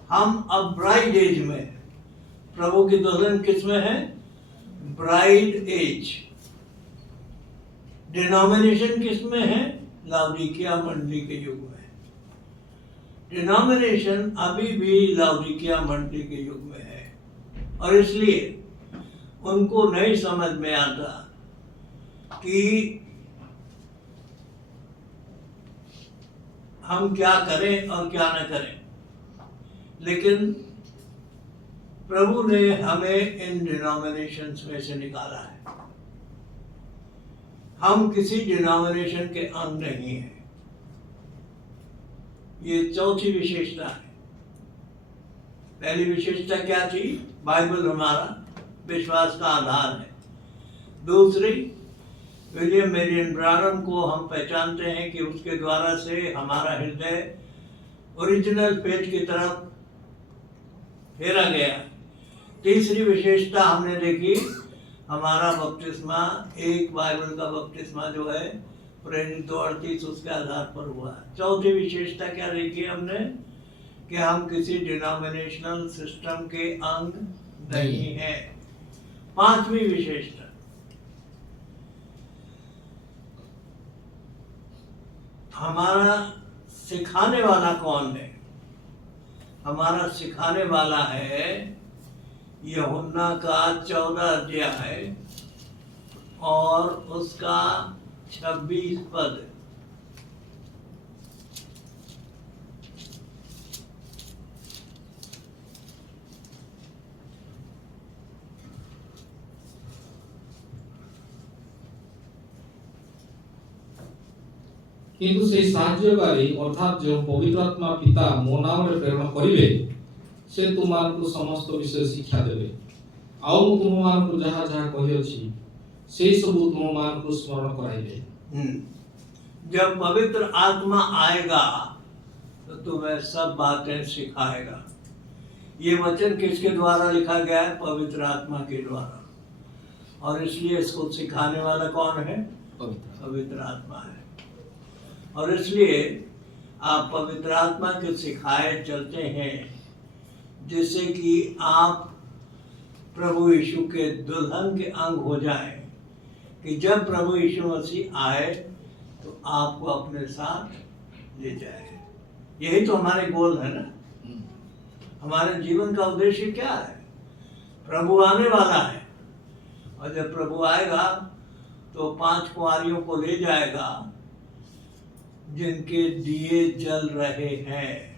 हम अब ब्राइड एज में, प्रभु की दुल्हन किस में है? Bride as. डिनोमिनेशन किस में है? लाउदीकिया मंडली के युग में। डिनोमिनेशन अभी भी लाउदीकिया मंडली के युग में है, और इसलिए उनको नहीं समझ में आता कि हम क्या करें और क्या न करें। लेकिन प्रभु ने हमें इन डिनोमिनेशंस में से निकाला है। हम किसी डिनोमिनेशन के अंग नहीं हैं। ये चौथी विशेषता है। पहली विशेषता क्या थी? बाइबल हमारा विश्वास का आधार है। दूसरी, विलियम मेरियन ब्रानम को हम पहचानते हैं कि उसके द्वारा से हमारा हृदय ओरिजिनल फेथ की तरफ फेरा गया। तीसरी विशेषता हमने देखी, हमारा बपतिस्मा एक बाइबल का बपतिस्मा जो है प्रेरित 38 उसके आधार पर हुआ। चौथी विशेषता क्या देखी हमने? कि हम किसी डिनोमिनेशनल सिस्टम के अंग नहीं हैं। पांचवी विशेषता, हमारा सिखाने वाला कौन है? हमारा सिखाने वाला है यूहन्ना का 14 अध्याय और उसका 26 पद। किंतु से साहाय्यकारी अर्थात जो पवित्र आत्मा पिता मो नाम प्रेरण करिवे से तुमको समस्त विषय शिक्षा देवे। आउ मु तुमको जहाँ जहाँ कही अछि से सब तुमको स्मरण कराइबे। जब पवित्र आत्मा आएगा तो तुम्हें सब बातें सिखाएगा। ये वचन किसके द्वारा लिखा गया है? पवित्र आत्मा के द्वारा। और इसलिए इसको सिखाने वाला कौन है? पवित्र आत्मा है। और इसलिए आप पवित्र आत्मा के सिखाए चलते हैं, जिससे कि आप प्रभु यीशु के दुल्हन के अंग हो जाएं, कि जब प्रभु यीशु मसीह आए तो आपको अपने साथ ले जाए। यही तो हमारे गोल है ना। हमारे जीवन का उद्देश्य क्या है? प्रभु आने वाला है, और जब प्रभु आएगा तो 5 कुंवारियों को ले जाएगा जिनके दिए जल रहे हैं।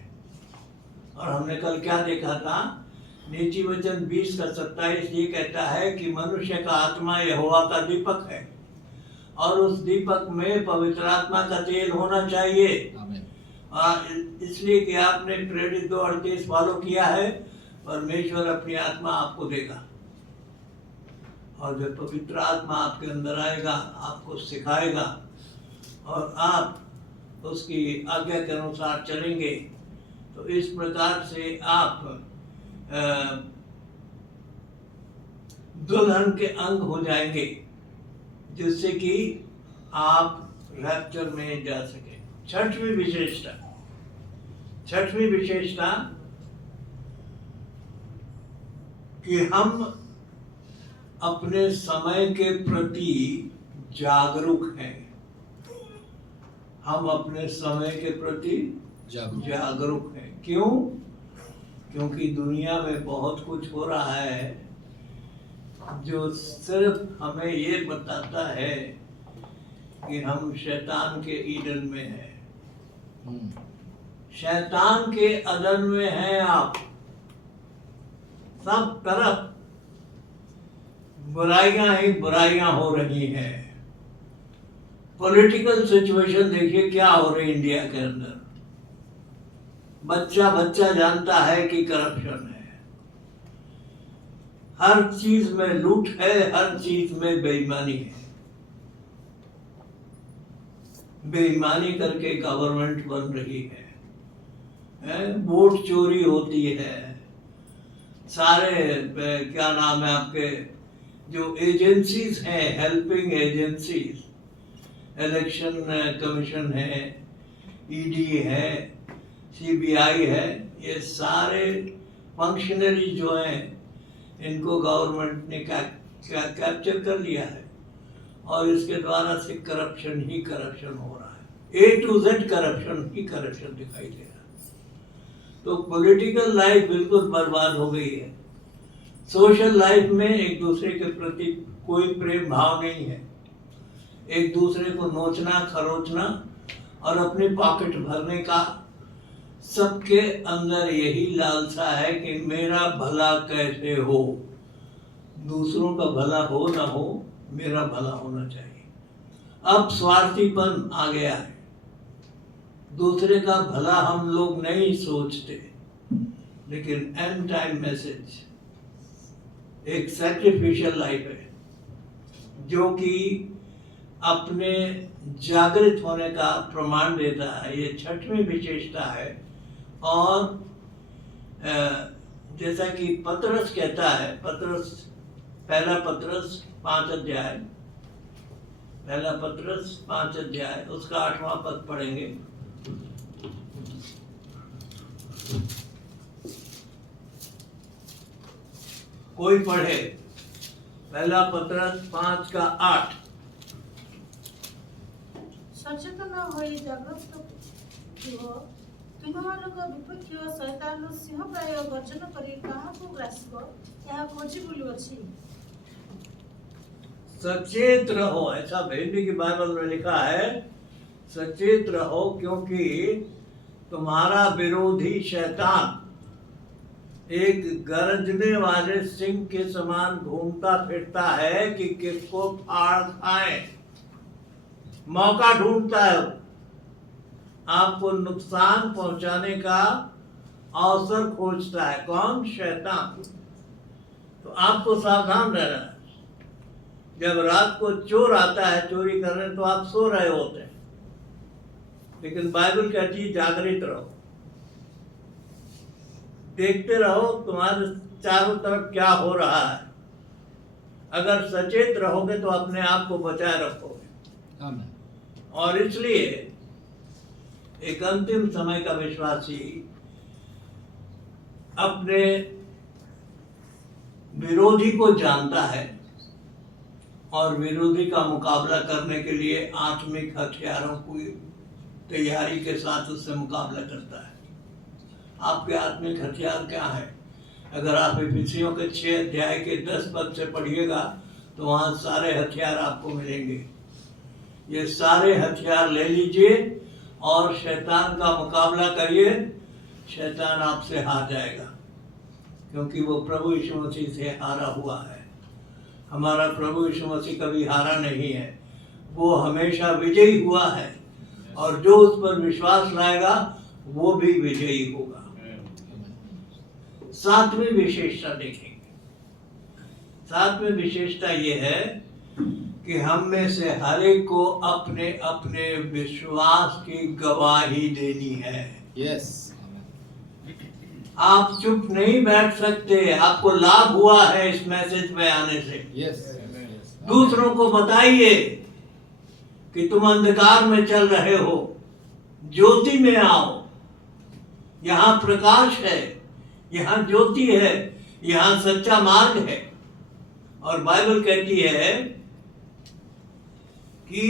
और हमने कल क्या देखा था? नीति वचन 20 का 27 ये कहता है कि मनुष्य का आत्मा यहोवा का दीपक है, और उस दीपक में पवित्र आत्मा का तेल होना चाहिए। इसलिए कि आपने प्रेरित 2:38 फॉलो किया है, परमेश्वर अपनी आत्मा आपको देगा। और जब पवित्र आत्मा आपके अंदर आएगा, आपको सिखाएगा, और आप उसकी आज्ञा के अनुसार चलेंगे, तो इस प्रकार से आप दुल्हन के अंग हो जाएंगे, जिससे कि आप रैप्चर में जा सके। छठवीं विशेषता कि हम अपने समय के प्रति जागरूक हैं। हम अपने समय के प्रति जागरूक हैं। क्यों? क्योंकि दुनिया में बहुत कुछ हो रहा है जो सिर्फ हमें ये बताता है कि हम शैतान के ईडन में हैं। शैतान के अदन में हैं आप। सब तरफ बुराइयां ही बुराइयां हो रही हैं। पॉलिटिकल सिचुएशन देखिए क्या हो रही है इंडिया के अंदर। बच्चा बच्चा जानता है कि करप्शन है, हर चीज में लूट है, हर चीज में बेईमानी है। बेईमानी करके गवर्नमेंट बन रही है, वोट चोरी होती है, सारे क्या नाम है आपके जो एजेंसीज हैं, हेल्पिंग एजेंसीज, इलेक्शन कमीशन है, ईडी है, सीबीआई है, ये सारे फंक्शनरी जो हैं इनको गवर्नमेंट ने कैप्चर कर लिया है और इसके द्वारा से करप्शन ही करप्शन हो रहा है। A to Z corruption he corruption दिखाई दे रहा है। तो पॉलिटिकल लाइफ बिल्कुल बर्बाद हो गई है। सोशल लाइफ में एक दूसरे के प्रति कोई प्रेम भाव नहीं है। एक दूसरे को नोचना खरोचना और अपनी पॉकेट भरने का सबके अंदर यही लालसा है कि मेरा भला कैसे हो, दूसरों का भला हो ना हो, मेरा भला होना चाहिए। अब स्वार्थीपन आ गया है, दूसरे का भला हम लोग नहीं सोचते। लेकिन एंड टाइम मैसेज एक सैक्रिफिशियल लाइफ है जो कि अपने जागृत होने का प्रमाण देता है। ये छठवीं विशेषता है। और जैसा कि पतरस कहता है, पहला पतरस 5 अध्याय, पहला पतरस 5 अध्याय उसका 8वां पद पढ़ेंगे। कोई पढ़े पहला पतरस 5 का 8। सचेतन होई जागृत हुओ, तुमମାନଙ୍କ विपक्ष शैतान सिंह प्राय गर्जन करी काहाकू ग्रासिब यह खोजी बुलुअछि। सचेत रहो, ऐसा हिंदी की बाइबल में लिखा है, सचेत रहो क्योंकि तुम्हारा विरोधी शैतान एक गरजने वाले सिंह के समान घूमता फिरता है कि किसको फाड़ खाए। मौका ढूंढता है, आपको नुकसान पहुंचाने का अवसर खोजता है। कौन? शैतान। तो आपको सावधान रहना है। जब रात को चोर आता है चोरी करने तो आप सो रहे होते हैं, लेकिन बाइबल कहती है जागृत रहो, देखते रहो तुम्हारे चारों तरफ क्या हो रहा है। अगर सचेत रहोगे तो अपने आप को बचाए रखोगे। आमीन। और इसलिए एक अंतिम समय का विश्वासी अपने विरोधी को जानता है और विरोधी का मुकाबला करने के लिए आत्मिक हथियारों की तैयारी के साथ उससे मुकाबला करता है। आपके आत्मिक हथियार क्या है? अगर आप इफिसियों के 6 अध्याय के 10 पद से पढ़िएगा तो वहाँ सारे हथियार आपको मिलेंगे। ये सारे हथियार ले लीजिए और शैतान का मुकाबला करिए। शैतान आपसे हार जाएगा क्योंकि वो प्रभु यीशु मसीह से हारा हुआ है। हमारा प्रभु यीशु मसीह कभी हारा नहीं है, वो हमेशा विजयी हुआ है और जो उस पर विश्वास लाएगा वो भी विजयी होगा। 7वीं विशेषता देखेंगे। 7वीं विशेषता ये है कि हम में से हर एक को अपने अपने विश्वास की गवाही देनी है। यस। आप चुप नहीं बैठ सकते। आपको लाभ हुआ है इस मैसेज में आने से। यस। दूसरों को बताइए कि तुम अंधकार में चल रहे हो, ज्योति में आओ। यहाँ प्रकाश है, यहाँ ज्योति है, यहाँ सच्चा मार्ग है। और बाइबल कहती है कि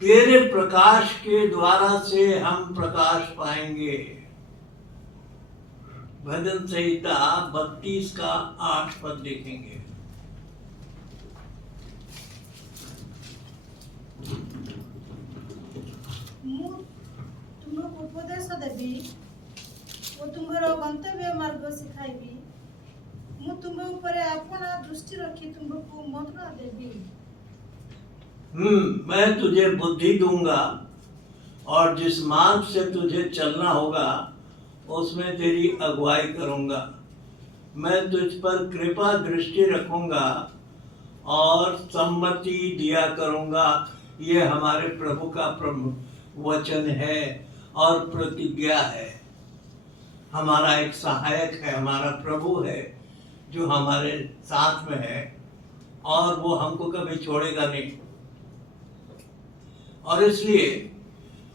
तेरे प्रकाश के द्वारा से हम प्रकाश पाएंगे। भजन संहिता 32 का 8 पद देखेंगे। ମୁଁ ତୁମକୁ ଉପଦେଶ ଦେବି ଓ ତୁମର ଗନ୍ତବ୍ୟ ମାର୍ଗ ଶିଖାଇବି। ମୁଁ ତୁମ ଉପରେ ଆପଣା ଦୃଷ୍ଟି ରଖି ତୁମକୁ ମନ୍ତ୍ର ଦେବି। मैं तुझे बुद्धि दूंगा और जिस मार्ग से तुझे चलना होगा उसमें तेरी अगुवाई करूंगा। मैं तुझ पर कृपा दृष्टि रखूंगा और सम्मति दिया करूंगा। ये हमारे प्रभु का वचन है और प्रतिज्ञा है। हमारा एक सहायक है, हमारा प्रभु है जो हमारे साथ में है और वो हमको कभी छोड़ेगा नहीं। और इसलिए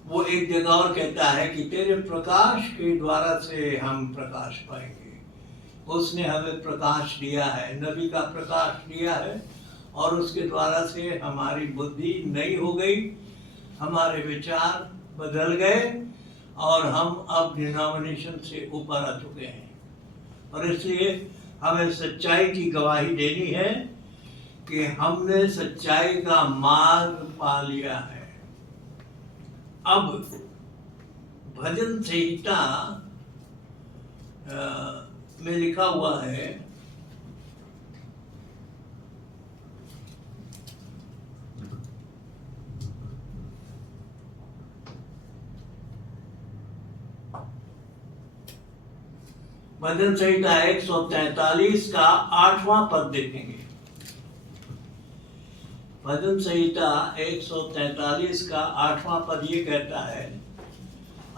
वो एक जगह और कहता है कि तेरे प्रकाश के द्वारा से हम प्रकाश पाएंगे। उसने हमें प्रकाश दिया है, नबी का प्रकाश दिया है, और उसके द्वारा से हमारी बुद्धि नई हो गई, हमारे विचार बदल गए, और हम अब डिनोमिनेशन से ऊपर आ चुके हैं। और इसलिए हमें सच्चाई की गवाही देनी है कि हमने सच्चाई का मार्ग पा लिया है। अब भजन संहिता में लिखा हुआ है, भजन संहिता 143 का 8वां पद देखेंगे। भजन संहिता 143 का 8वां पद ये कहता है,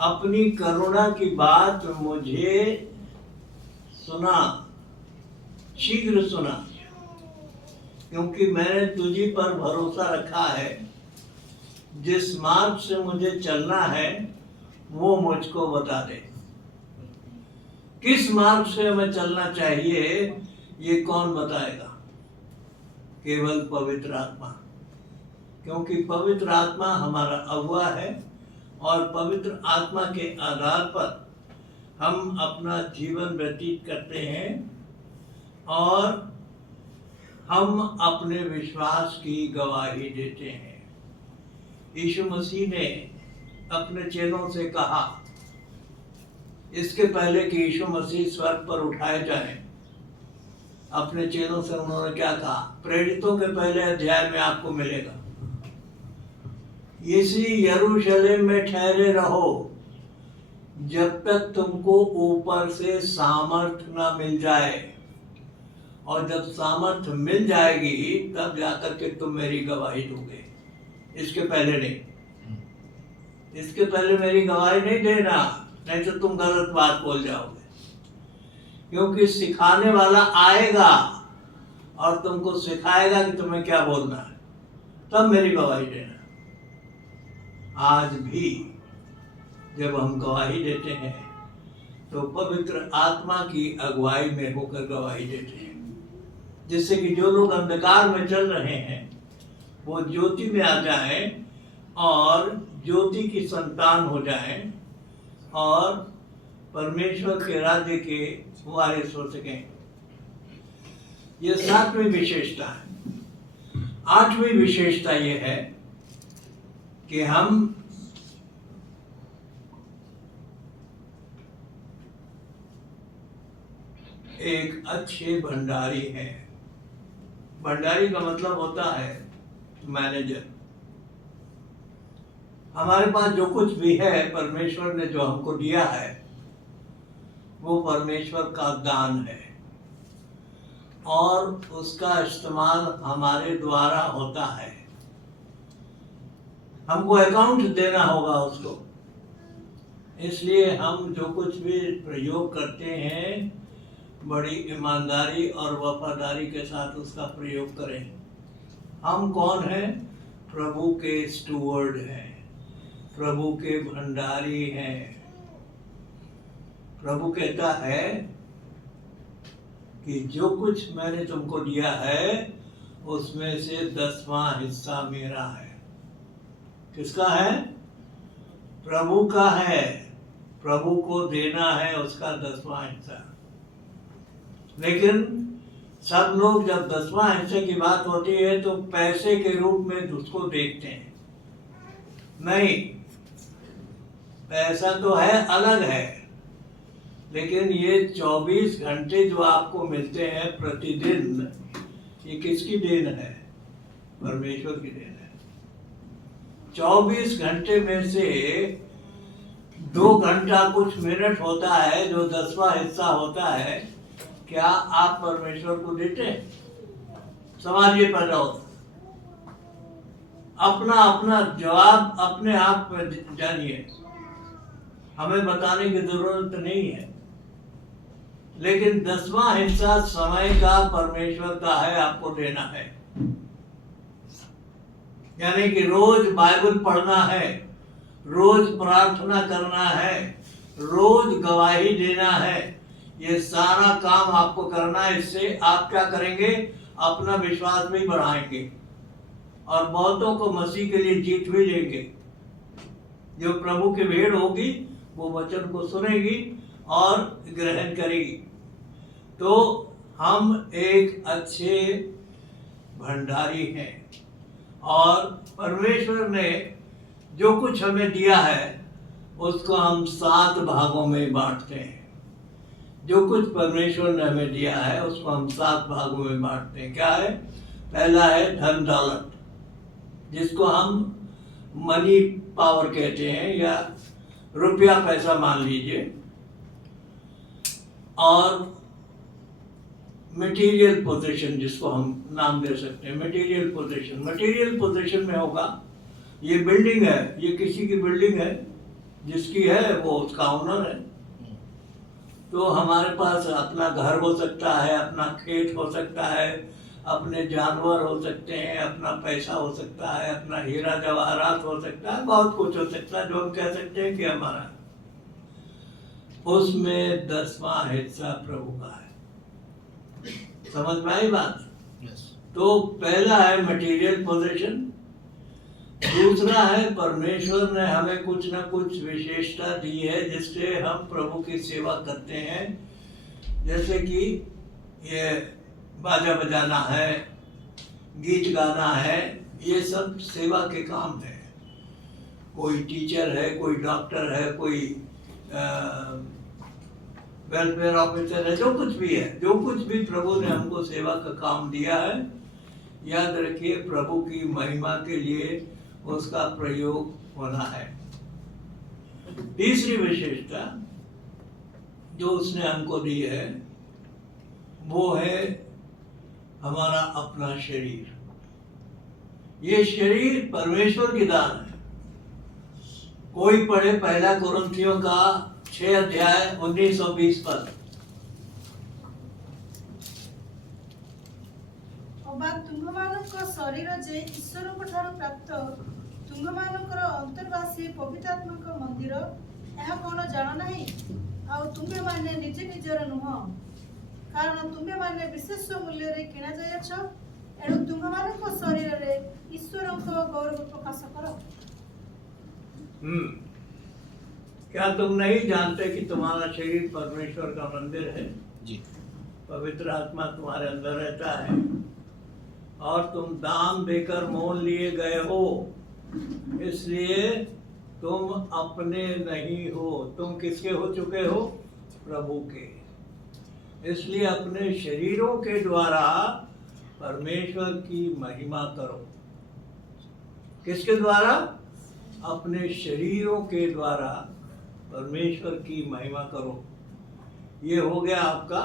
अपनी करुणा की बात मुझे सुना, शीघ्र सुना, क्योंकि मैंने तुझी पर भरोसा रखा है। जिस मार्ग से मुझे चलना है वो मुझको बता दे। किस मार्ग से हमें चलना चाहिए ये कौन बताएगा? केवल पवित्र आत्मा, क्योंकि पवित्र आत्मा हमारा अगुआ है, और पवित्र आत्मा के आधार पर हम अपना जीवन व्यतीत करते हैं, और हम अपने विश्वास की गवाही देते हैं। यीशु मसीह ने अपने चेलों से कहा, इसके पहले कि यीशु मसीह स्वर्ग पर उठाए जाएं, अपने चेलों से उन्होंने क्या कहा? प्रेरितों के पहले अध्याय में आपको मिलेगा, इसी यरूशलेम में ठहरे रहो जब तक तुमको ऊपर से सामर्थ ना मिल जाए, और जब सामर्थ मिल जाएगी तब जाकर के तुम मेरी गवाही दोगे। इसके पहले नहीं, इसके पहले मेरी गवाही नहीं देना, नहीं तो तुम गलत बात बोल जाओगे। क्योंकि सिखाने वाला आएगा और तुमको सिखाएगा कि तुम्हें क्या बोलना है, तब मेरी गवाही देना। आज भी जब हम गवाही देते हैं तो पवित्र आत्मा की अगुवाई में होकर गवाही देते हैं, जिससे कि जो लोग अंधकार में चल रहे हैं वो ज्योति में आ जाएं और ज्योति की संतान हो जाएं, और परमेश्वर के राज्य के वारिस हो सकें। ये 7वीं विशेषता है। 8वीं विशेषता ये है कि हम एक अच्छे भंडारी हैं। भंडारी का मतलब होता है मैनेजर। हमारे पास जो कुछ भी है, परमेश्वर ने जो हमको दिया है, वो परमेश्वर का दान है, और उसका इस्तेमाल हमारे द्वारा होता है। हमको अकाउंट देना होगा उसको, इसलिए हम जो कुछ भी प्रयोग करते हैं बड़ी ईमानदारी और वफादारी के साथ उसका प्रयोग करें। हम कौन हैं? प्रभु के स्टूवर्ड हैं, प्रभु के भंडारी हैं। प्रभु कहता है कि जो कुछ मैंने तुमको दिया है उसमें से 10वां हिस्सा मेरा है। किसका है? प्रभु का है। प्रभु को देना है उसका 10वां हिस्सा। लेकिन सब लोग जब 10वां हिस्से की बात होती है तो पैसे के रूप में उसको देखते हैं। नहीं, पैसा तो है, अलग है, लेकिन ये 24 घंटे जो आपको मिलते हैं प्रतिदिन, ये किसकी देन है? परमेश्वर की देन है। 24 घंटे में से 2 घंटा कुछ मिनट होता है जो 10वां हिस्सा होता है। क्या आप परमेश्वर को देते हैं? समाज ये पैदा होता। अपना अपना जवाब अपने आप में जानिए, हमें बताने की जरूरत नहीं है। लेकिन 10वां हिस्सा समय का परमेश्वर का है, आपको देना है। यानी कि रोज बाइबल पढ़ना है, रोज प्रार्थना करना है, रोज गवाही देना है। ये सारा काम आपको करना है। इससे आप क्या करेंगे? अपना विश्वास भी बढ़ाएंगे और बहुतों को मसीह के लिए जीत भी लेंगे। जो प्रभु की भेड़ होगी वो वचन को सुनेगी और ग्रहण करेगी। तो हम एक अच्छे भंडारी हैं और परमेश्वर ने जो कुछ हमें दिया है उसको हम 7 भागों में बांटते हैं। जो कुछ परमेश्वर ने हमें दिया है उसको हम 7 भागों में बांटते हैं। क्या है? पहला है धन दौलत, जिसको हम मनी पावर कहते हैं या रुपया पैसा मान लीजिए। और मटेरियल पोजीशन, जिसको हम नाम दे सकते हैं मटेरियल पोजीशन। मटेरियल पोजीशन में होगा, ये बिल्डिंग है, ये किसी की बिल्डिंग है, जिसकी है वो उसका ओनर है। तो हमारे पास अपना घर हो सकता है, अपना खेत हो सकता है, अपने जानवर हो सकते हैं, अपना पैसा हो सकता है, अपना हीरा जवाहरात हो सकता है, बहुत कुछ हो सकता है जो हम कह सकते हैं कि हमारा। उसमें 10वां हिस्सा प्रभु का है। समझ में आई बात? तो पहला है मटेरियल पोजीशन, दूसरा है परमेश्वर ने हमें कुछ ना कुछ विशेषता दी है जिससे हम प्रभु की सेवा करते हैं। जैसे कि ये बाजा बजाना है, गीत गाना है, ये सब सेवा के काम है। कोई टीचर है, कोई डॉक्टर है, कोई वेलफेयर ऑफिसर है, जो कुछ भी है, जो कुछ भी प्रभु ने हमको सेवा का काम दिया है, याद रखिए प्रभु की महिमा के लिए उसका प्रयोग होना है। तीसरी विशेषता जो उसने हमको दी है वो है हमारा अपना शरीर। ये शरीर परमेश्वर की दान है। कोई पढ़े पहला कुरिन्थियों का 6 अध्याय 19 और 20 पद। ଅବା ତୁମ୍ଭମାନଙ୍କ ଶରୀର ଯେ ଈଶ୍ୱରଙ୍କ ଠାରୁ ପ୍ରାପ୍ତ, ତୁମ୍ଭମାନଙ୍କର ଅନ୍ତର୍ବାସୀ ପବିତ୍ରାତ୍ମାଙ୍କ ମନ୍ଦିର, ଏହା କ'ଣ ଜାଣ ନାହିଁ? ଆଉ ତୁମ୍ଭେମାନେ ନିଜେ ନିଜର ନୁହଁ, କାରଣ ତୁମ୍ଭେମାନେ ବିଶେଷ ମୂଲ୍ୟରେ କିଣାଯାଇଅଛ। ଏଣୁ ତୁମ୍ଭମାନଙ୍କ ଶରୀରରେ ଈଶ୍ୱରଙ୍କ ଗୌରବ ପ୍ରକାଶ କର। क्या तुम नहीं जानते कि तुम्हारा शरीर परमेश्वर का मंदिर है? जी। पवित्र आत्मा तुम्हारे अंदर रहता है और तुम दाम देकर मोल लिए गए हो, इसलिए तुम अपने नहीं हो। तुम किसके हो चुके हो? प्रभु के। इसलिए अपने शरीरों के द्वारा परमेश्वर की महिमा करो। किसके द्वारा? अपने शरीरों के द्वारा परमेश्वर की महिमा करो। ये हो गया आपका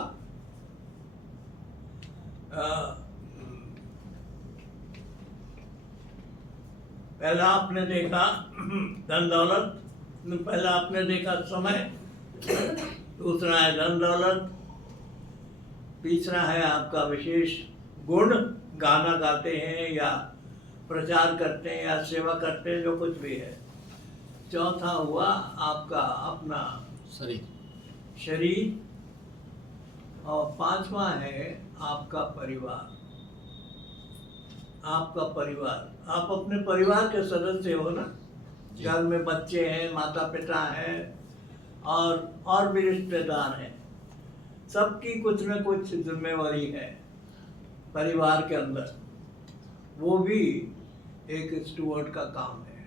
पहला आपने देखा धन दौलत, पहला आपने देखा समय, दूसरा है धन दौलत, तीसरा है आपका विशेष गुण, गाना गाते हैं या प्रचार करते हैं या सेवा करते हैं, जो कुछ भी है। चौथा हुआ आपका अपना शरीर और 5वां है आपका परिवार। आपका परिवार, आप अपने परिवार के सदस्य हो ना। घर में बच्चे हैं, माता पिता हैं और भी रिश्तेदार हैं। सबकी कुछ न कुछ जिम्मेवारी है परिवार के अंदर। वो भी एक स्टूवर्ड का काम है।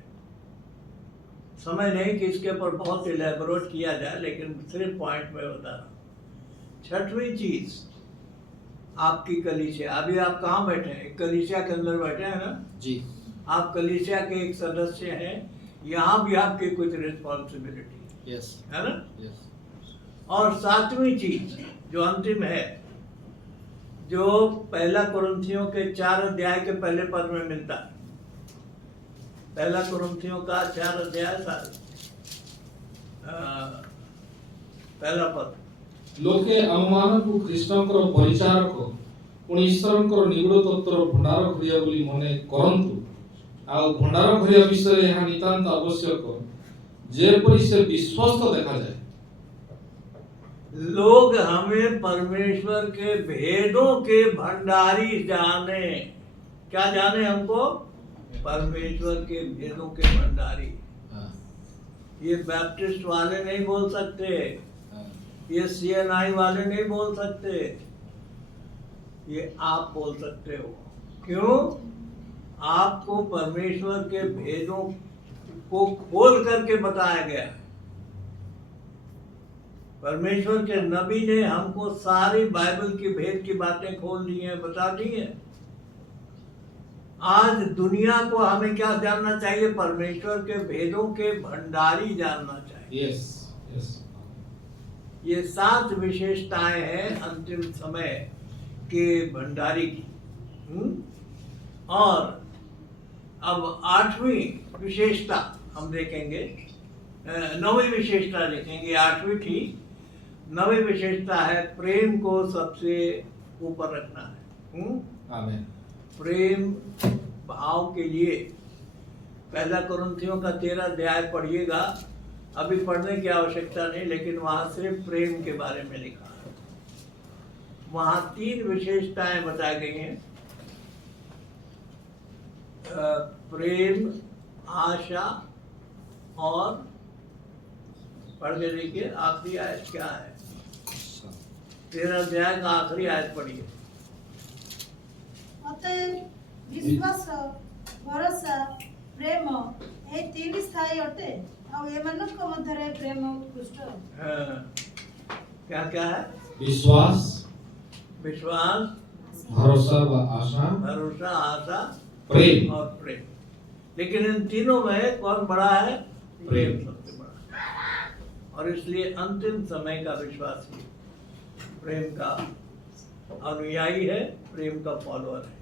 समय नहीं कि इसके ऊपर बहुत इलेबोरेट किया जाए, लेकिन सिर्फ पॉइंट में बता रहा हूँ। 6वीं चीज आपकी कलीसिया। अभी आप कहाँ बैठे हैं? एक कलीसिया के अंदर बैठे हैं ना जी। आप कलीसिया के एक सदस्य हैं। यहाँ भी आपकी कुछ रिस्पॉन्सिबिलिटी यस है ना। यस। और 7वीं चीज जो अंतिम है, जो पहला कुरिन्थियों के 4 अध्याय के पहले पद में मिलता है। पहला कुरिन्थियों का 4 अध्याय पहला पद। लोके ଆମମାନଙ୍କୁ ଖ୍ରୀଷ୍ଟଙ୍କର ପରିଚାରକ ପୁଣି ଈଶ୍ୱରଙ୍କର ନିଗୁଡ଼ ତତ୍ତ୍ୱର ଭଣ୍ଡାର ପ୍ରିୟ ବୋଲି ମନେ କରନ୍ତୁ। ଆଉ ଭଣ୍ଡାର ଘରିଆ ବିଷୟରେ ଏହା ନିତାନ୍ତ ଆବଶ୍ୟକ ଯେପରି ସେ ବିଶ୍ୱସ୍ତ ଦେଖାଯାଏ। लोग हमें परमेश्वर के भेदों के भंडारी जाने। क्या जाने हमको? परमेश्वर के भेदों के भंडारी। ये बैप्टिस्ट वाले नहीं बोल सकते, ये CNI वाले नहीं बोल सकते, ये आप बोल सकते हो। क्यों? आपको परमेश्वर के भेदों को खोल करके बताया गया है। परमेश्वर के नबी ने हमको सारी बाइबल की भेद की बातें खोल दी हैं, बता दी हैं। आज दुनिया को हमें क्या जानना चाहिए? परमेश्वर के भेदों के भंडारी जानना चाहिए। यस यस ये 7 विशेषताएं हैं अंतिम समय के भंडारी की। और अब 8वीं विशेषता हम देखेंगे, 9वीं विशेषता देखेंगे। 8वीं थी, 9वीं विशेषता है प्रेम को सबसे ऊपर रखना है। आमीन। प्रेम भाव के लिए 1 कुरिन्थियों का 13 अध्याय पढ़िएगा। अभी पढ़ने की आवश्यकता नहीं, लेकिन वहां सिर्फ प्रेम के बारे में लिखा है। वहां 3 विशेषताएं बताई गई हैं, प्रेम, आशा और पढ़ के देखिए आखिरी आयत क्या है। 13 अध्याय का आखिरी आयत पढ़िए। अतएव विश्वास, भरोसा, प्रेम ए 3 स्थायी अटे और एମାନଙ୍କ ମଧ୍ୟରେ प्रेम उत्कृष्ट। क्या क्या है? विश्वास, विश्वास, भरोसा व आशा, भरोसा, आशा, प्रेम और प्रेम। लेकिन इन तीनों में कौन बड़ा है? प्रेम सबसे बड़ा है। और इसलिए अंतिम समय का विश्वासी प्रेम का अनुयायी है, प्रेम का फॉलोअर है।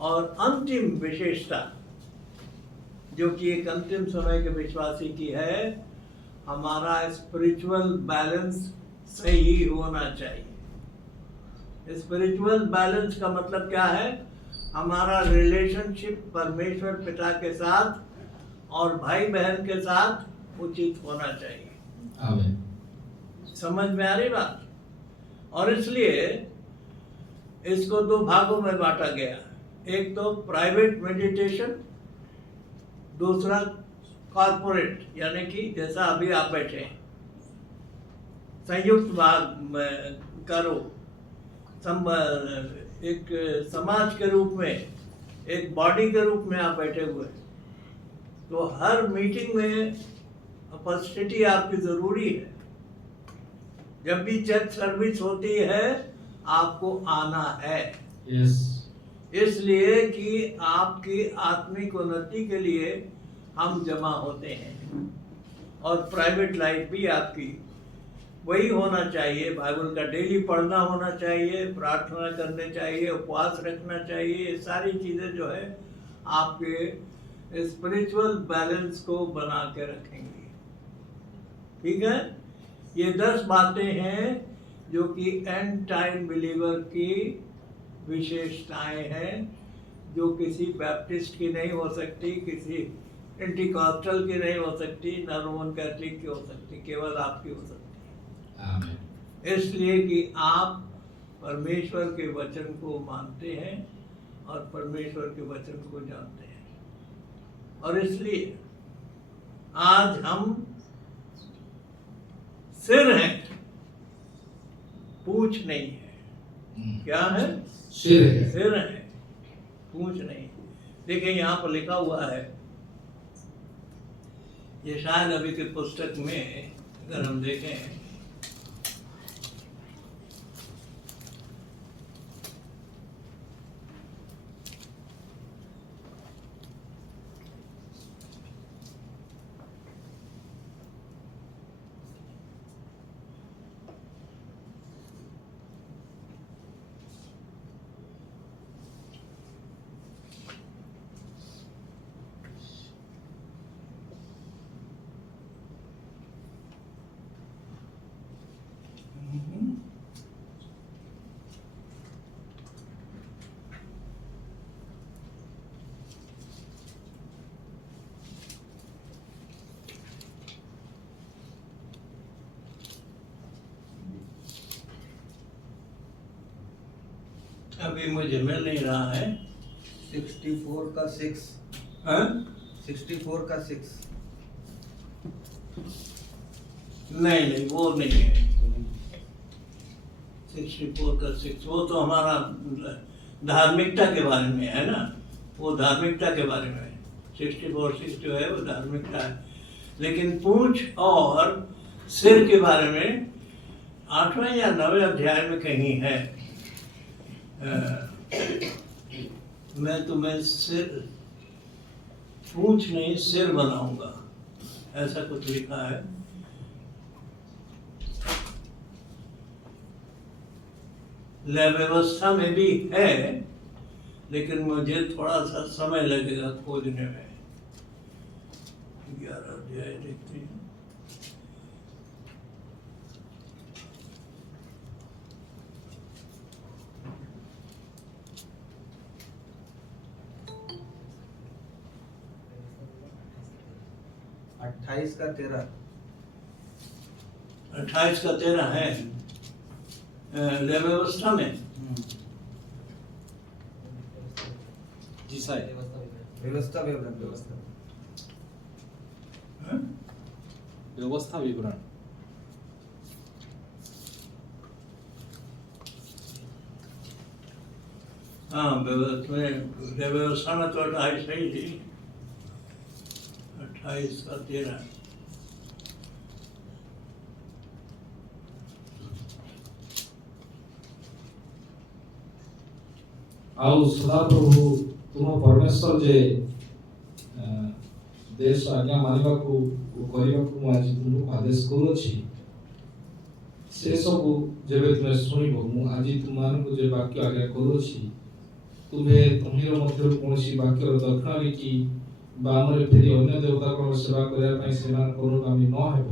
और अंतिम विशेषता जो कि एक अंतिम समय के विश्वासी की है, हमारा स्पिरिचुअल बैलेंस सही होना चाहिए। स्पिरिचुअल बैलेंस का मतलब क्या है? हमारा रिलेशनशिप परमेश्वर पिता के साथ और भाई बहन के साथ उचित होना चाहिए। आमीन। समझ में आ रही बात? और इसलिए इसको 2 भागों में बांटा गया। एक तो प्राइवेट मेडिटेशन, दूसरा कॉर्पोरेट, यानी कि जैसा अभी आप बैठे हैं, संयुक्त भाग में करो, एक समाज के रूप में, एक बॉडी के रूप में आप बैठे हुए हैं। तो हर मीटिंग में उपस्थिति आपकी जरूरी है। जब भी चर्च सर्विस होती है आपको आना है। यस। इसलिए कि आपकी आत्मिक उन्नति के लिए हम जमा होते हैं। और प्राइवेट लाइफ भी आपकी वही होना चाहिए। बाइबल का डेली पढ़ना होना चाहिए, प्रार्थना करने चाहिए, उपवास रखना चाहिए। ये सारी चीज़ें जो है आपके स्पिरिचुअल बैलेंस को बना के रखेंगी। ठीक है? ये 10 बातें हैं जो कि एंड टाइम बिलीवर की विशेषताएं हैं, जो किसी बैप्टिस्ट की नहीं हो सकती, किसी पेंटिकॉस्टल की नहीं हो सकती, न रोमन कैथलिक की हो सकती, केवल आपकी हो सकती है। आमीन। इसलिए कि आप परमेश्वर के वचन को मानते हैं और परमेश्वर के वचन को जानते हैं। और इसलिए आज हम सिर हैं, पूछ नहीं है। क्या है? सिर है। सिर है, पूछ नहीं। देखिए यहाँ पर लिखा हुआ है, ये शायद अभी की पुस्तक में अगर हम देखें, अभी मुझे मिल नहीं रहा है। 64 का 6। हाँ? 64 का 6। नहीं वो नहीं है। 64 का 6 वो तो हमारा धार्मिकता के बारे में है ना, वो धार्मिकता के बारे में है। 64 जो है वो धार्मिकता है, लेकिन पूंछ और सिर के बारे में 8वें या 9वें अध्याय में कहीं है। मैं तुम्हें सिर, पूंछ नहीं सिर बनाऊंगा, ऐसा कुछ लिखा है। लय व्यवस्था में भी है, लेकिन मुझे थोड़ा सा समय लगेगा खोजने में। 11 अध्याय देखते हैं। अट्ठाईस का 13। 28 का 13 है लय व्यवस्था में। जी साहब। व्यवस्था विवरण। व्यवस्था हाँ? व्यवस्था विवरण। हाँ व्यवस्था में तो 28 सही थी। 28 का 13। ଆଉ ସଦାପ୍ରଭୁ ତୁମ ପରମେଶ୍ୱର ଯେ ଦେଶ ଆଜ୍ଞା ମାନିବାକୁ କରିବାକୁ ମୁଁ ଆଜି ତୁମକୁ ଆଦେଶ କରୁଅଛି, ସେସବୁ ଯେବେ ତୁମେ ଶୁଣିବ, ମୁଁ ଆଜି ତୁମମାନଙ୍କୁ ଯେ ବାକ୍ୟ ଆଜ୍ଞା କରୁଅଛି, ତୁମେ ତହିଁର ମଧ୍ୟରୁ କୌଣସି ବାକ୍ୟର ଦକ୍ଷିଣରେ କି ବାମରେ ଫେରି ଅନ୍ୟ ଦେବତାଙ୍କର ସେବା କରିବା ପାଇଁ ସେମାନଙ୍କ ଅନୁଗାମୀ ନ ହେବ।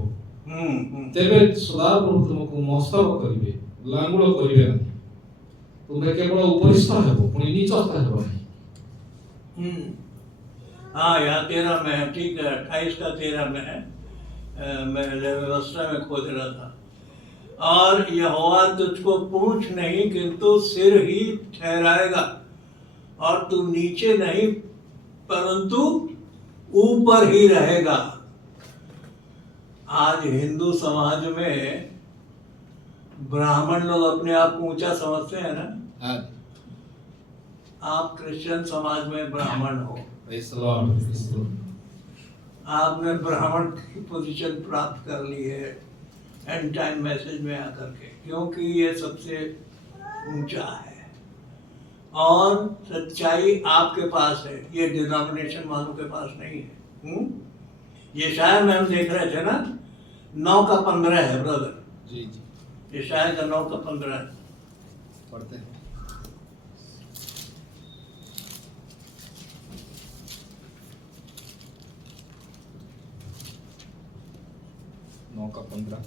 ତେବେ ସଦାପ୍ରଭୁ ତୁମକୁ ମସ୍ତକ କରିବେ, ଲାଙ୍ଗୁଳ କରିବେ ନାହିଁ। तुम्हें केवल उपरिस्थ है, पुणी नीचस्थ है नहीं। हाँ यहाँ 13 में है, ठीक है। 28 का 13 में है। मैं व्यवस्था में खोज रहा था। और यहोवा तुझको पूंछ नहीं किंतु सिर ही ठहराएगा, और तू नीचे नहीं परंतु ऊपर ही रहेगा। आज हिंदू समाज में ब्राह्मण लोग अपने आप को ऊंचा समझते हैं ना। हाँ। आप क्रिश्चियन समाज में ब्राह्मण हो, प्रेज़ द लॉर्ड। आपने ब्राह्मण की पोजीशन प्राप्त कर ली है एंड टाइम मैसेज में आकर के, क्योंकि ये सबसे ऊंचा है और सच्चाई आपके पास है, ये डिनोमिनेशन वालों के पास नहीं है। ये शायद में हम देख रहे थे ना, 9 का 15 है ब्रदर। जी जी ये शायद 9 का 15 है। पढ़ते हैं। 9 का 15।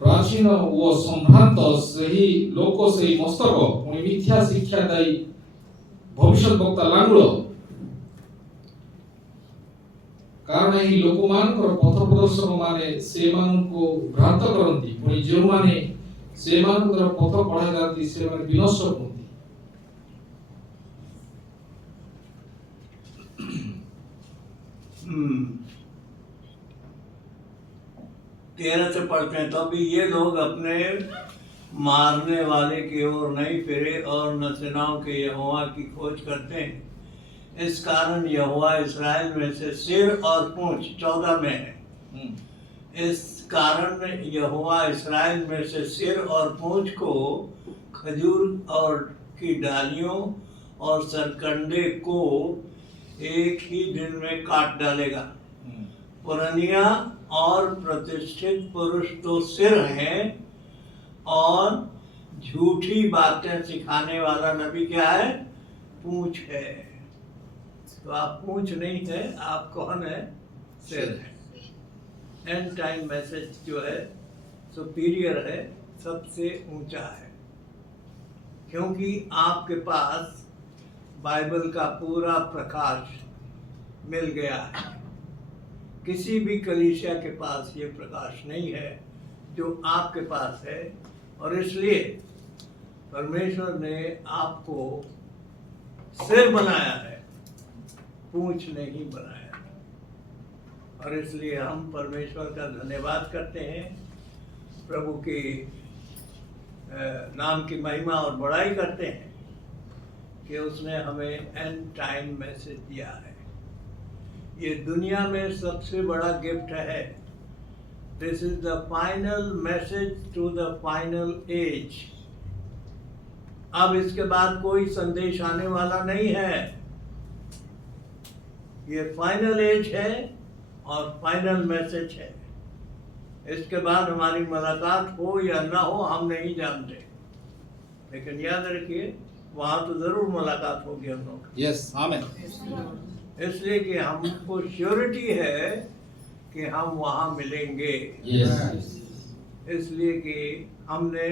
प्राचीन वो संभ्रांत सही लोक सही मस्तक पुणी मिथ्या शिक्षा दायी भविष्य वक्ता लांगुल, कारण यही लोक मानकर पथ प्रदर्शक माने से मानको भ्रांत करंती, पुणी जो माने से मानकर पथ पढ़ा जाती से माने विनष्ट होती। 13 से पढ़ते हैं। तो अभी ये लोग अपने मारने वाले की ओर नहीं फिरे और न सेनाओं के यहोवा की खोज करते हैं। इस कारण यहोवा इस्राएल में से सिर और पूंछ 14 में है। इस कारण यहोवा इस्राएल में से सिर और पूंछ को खजूर और की डालियों और सरकंडे को एक ही दिन में काट डालेगा। पुरनिया और प्रतिष्ठित पुरुष तो सिर हैं और झूठी बातें सिखाने वाला नबी क्या है? पूंछ है। तो आप पूंछ नहीं है, आप कौन है? सिर है। एंड टाइम मैसेज जो है सुपीरियर है, सबसे ऊंचा है, क्योंकि आपके पास बाइबल का पूरा प्रकाश मिल गया है। किसी भी कलीसिया के पास ये प्रकाश नहीं है जो आपके पास है और इसलिए परमेश्वर ने आपको सिर बनाया है, पूंछ नहीं बनाया। और इसलिए हम परमेश्वर का धन्यवाद करते हैं, प्रभु के नाम की महिमा और बड़ाई करते हैं कि उसने हमें एंड टाइम मैसेज दिया है। ये दुनिया में सबसे बड़ा गिफ्ट है। This is the final message to the final age. अब इसके बाद कोई संदेश आने वाला नहीं है। ये फाइनल एज है और फाइनल मैसेज है। इसके बाद हमारी मुलाकात हो या ना हो हम नहीं जानते, लेकिन याद रखिए वहां तो जरूर मुलाकात होगी हम लोग। Yes amen. इसलिए कि हमको श्योरिटी है कि हम वहां मिलेंगे। इसलिए कि हमने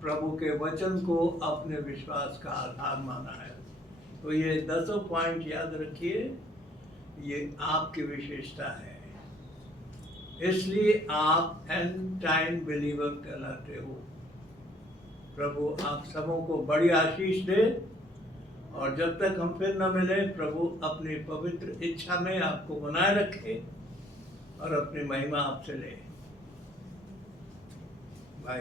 प्रभु के वचन को अपने विश्वास का आधार माना है। तो ये 10 पॉइंट याद रखिए, ये आपकी विशेषता है। इसलिए आप एंड टाइम बिलीवर कहलाते हो। प्रभु आप सबों को बड़ी आशीष दे, और जब तक हम फिर न मिले, प्रभु अपनी पवित्र इच्छा में आपको बनाए रखे और अपनी महिमा आपसे ले। भाई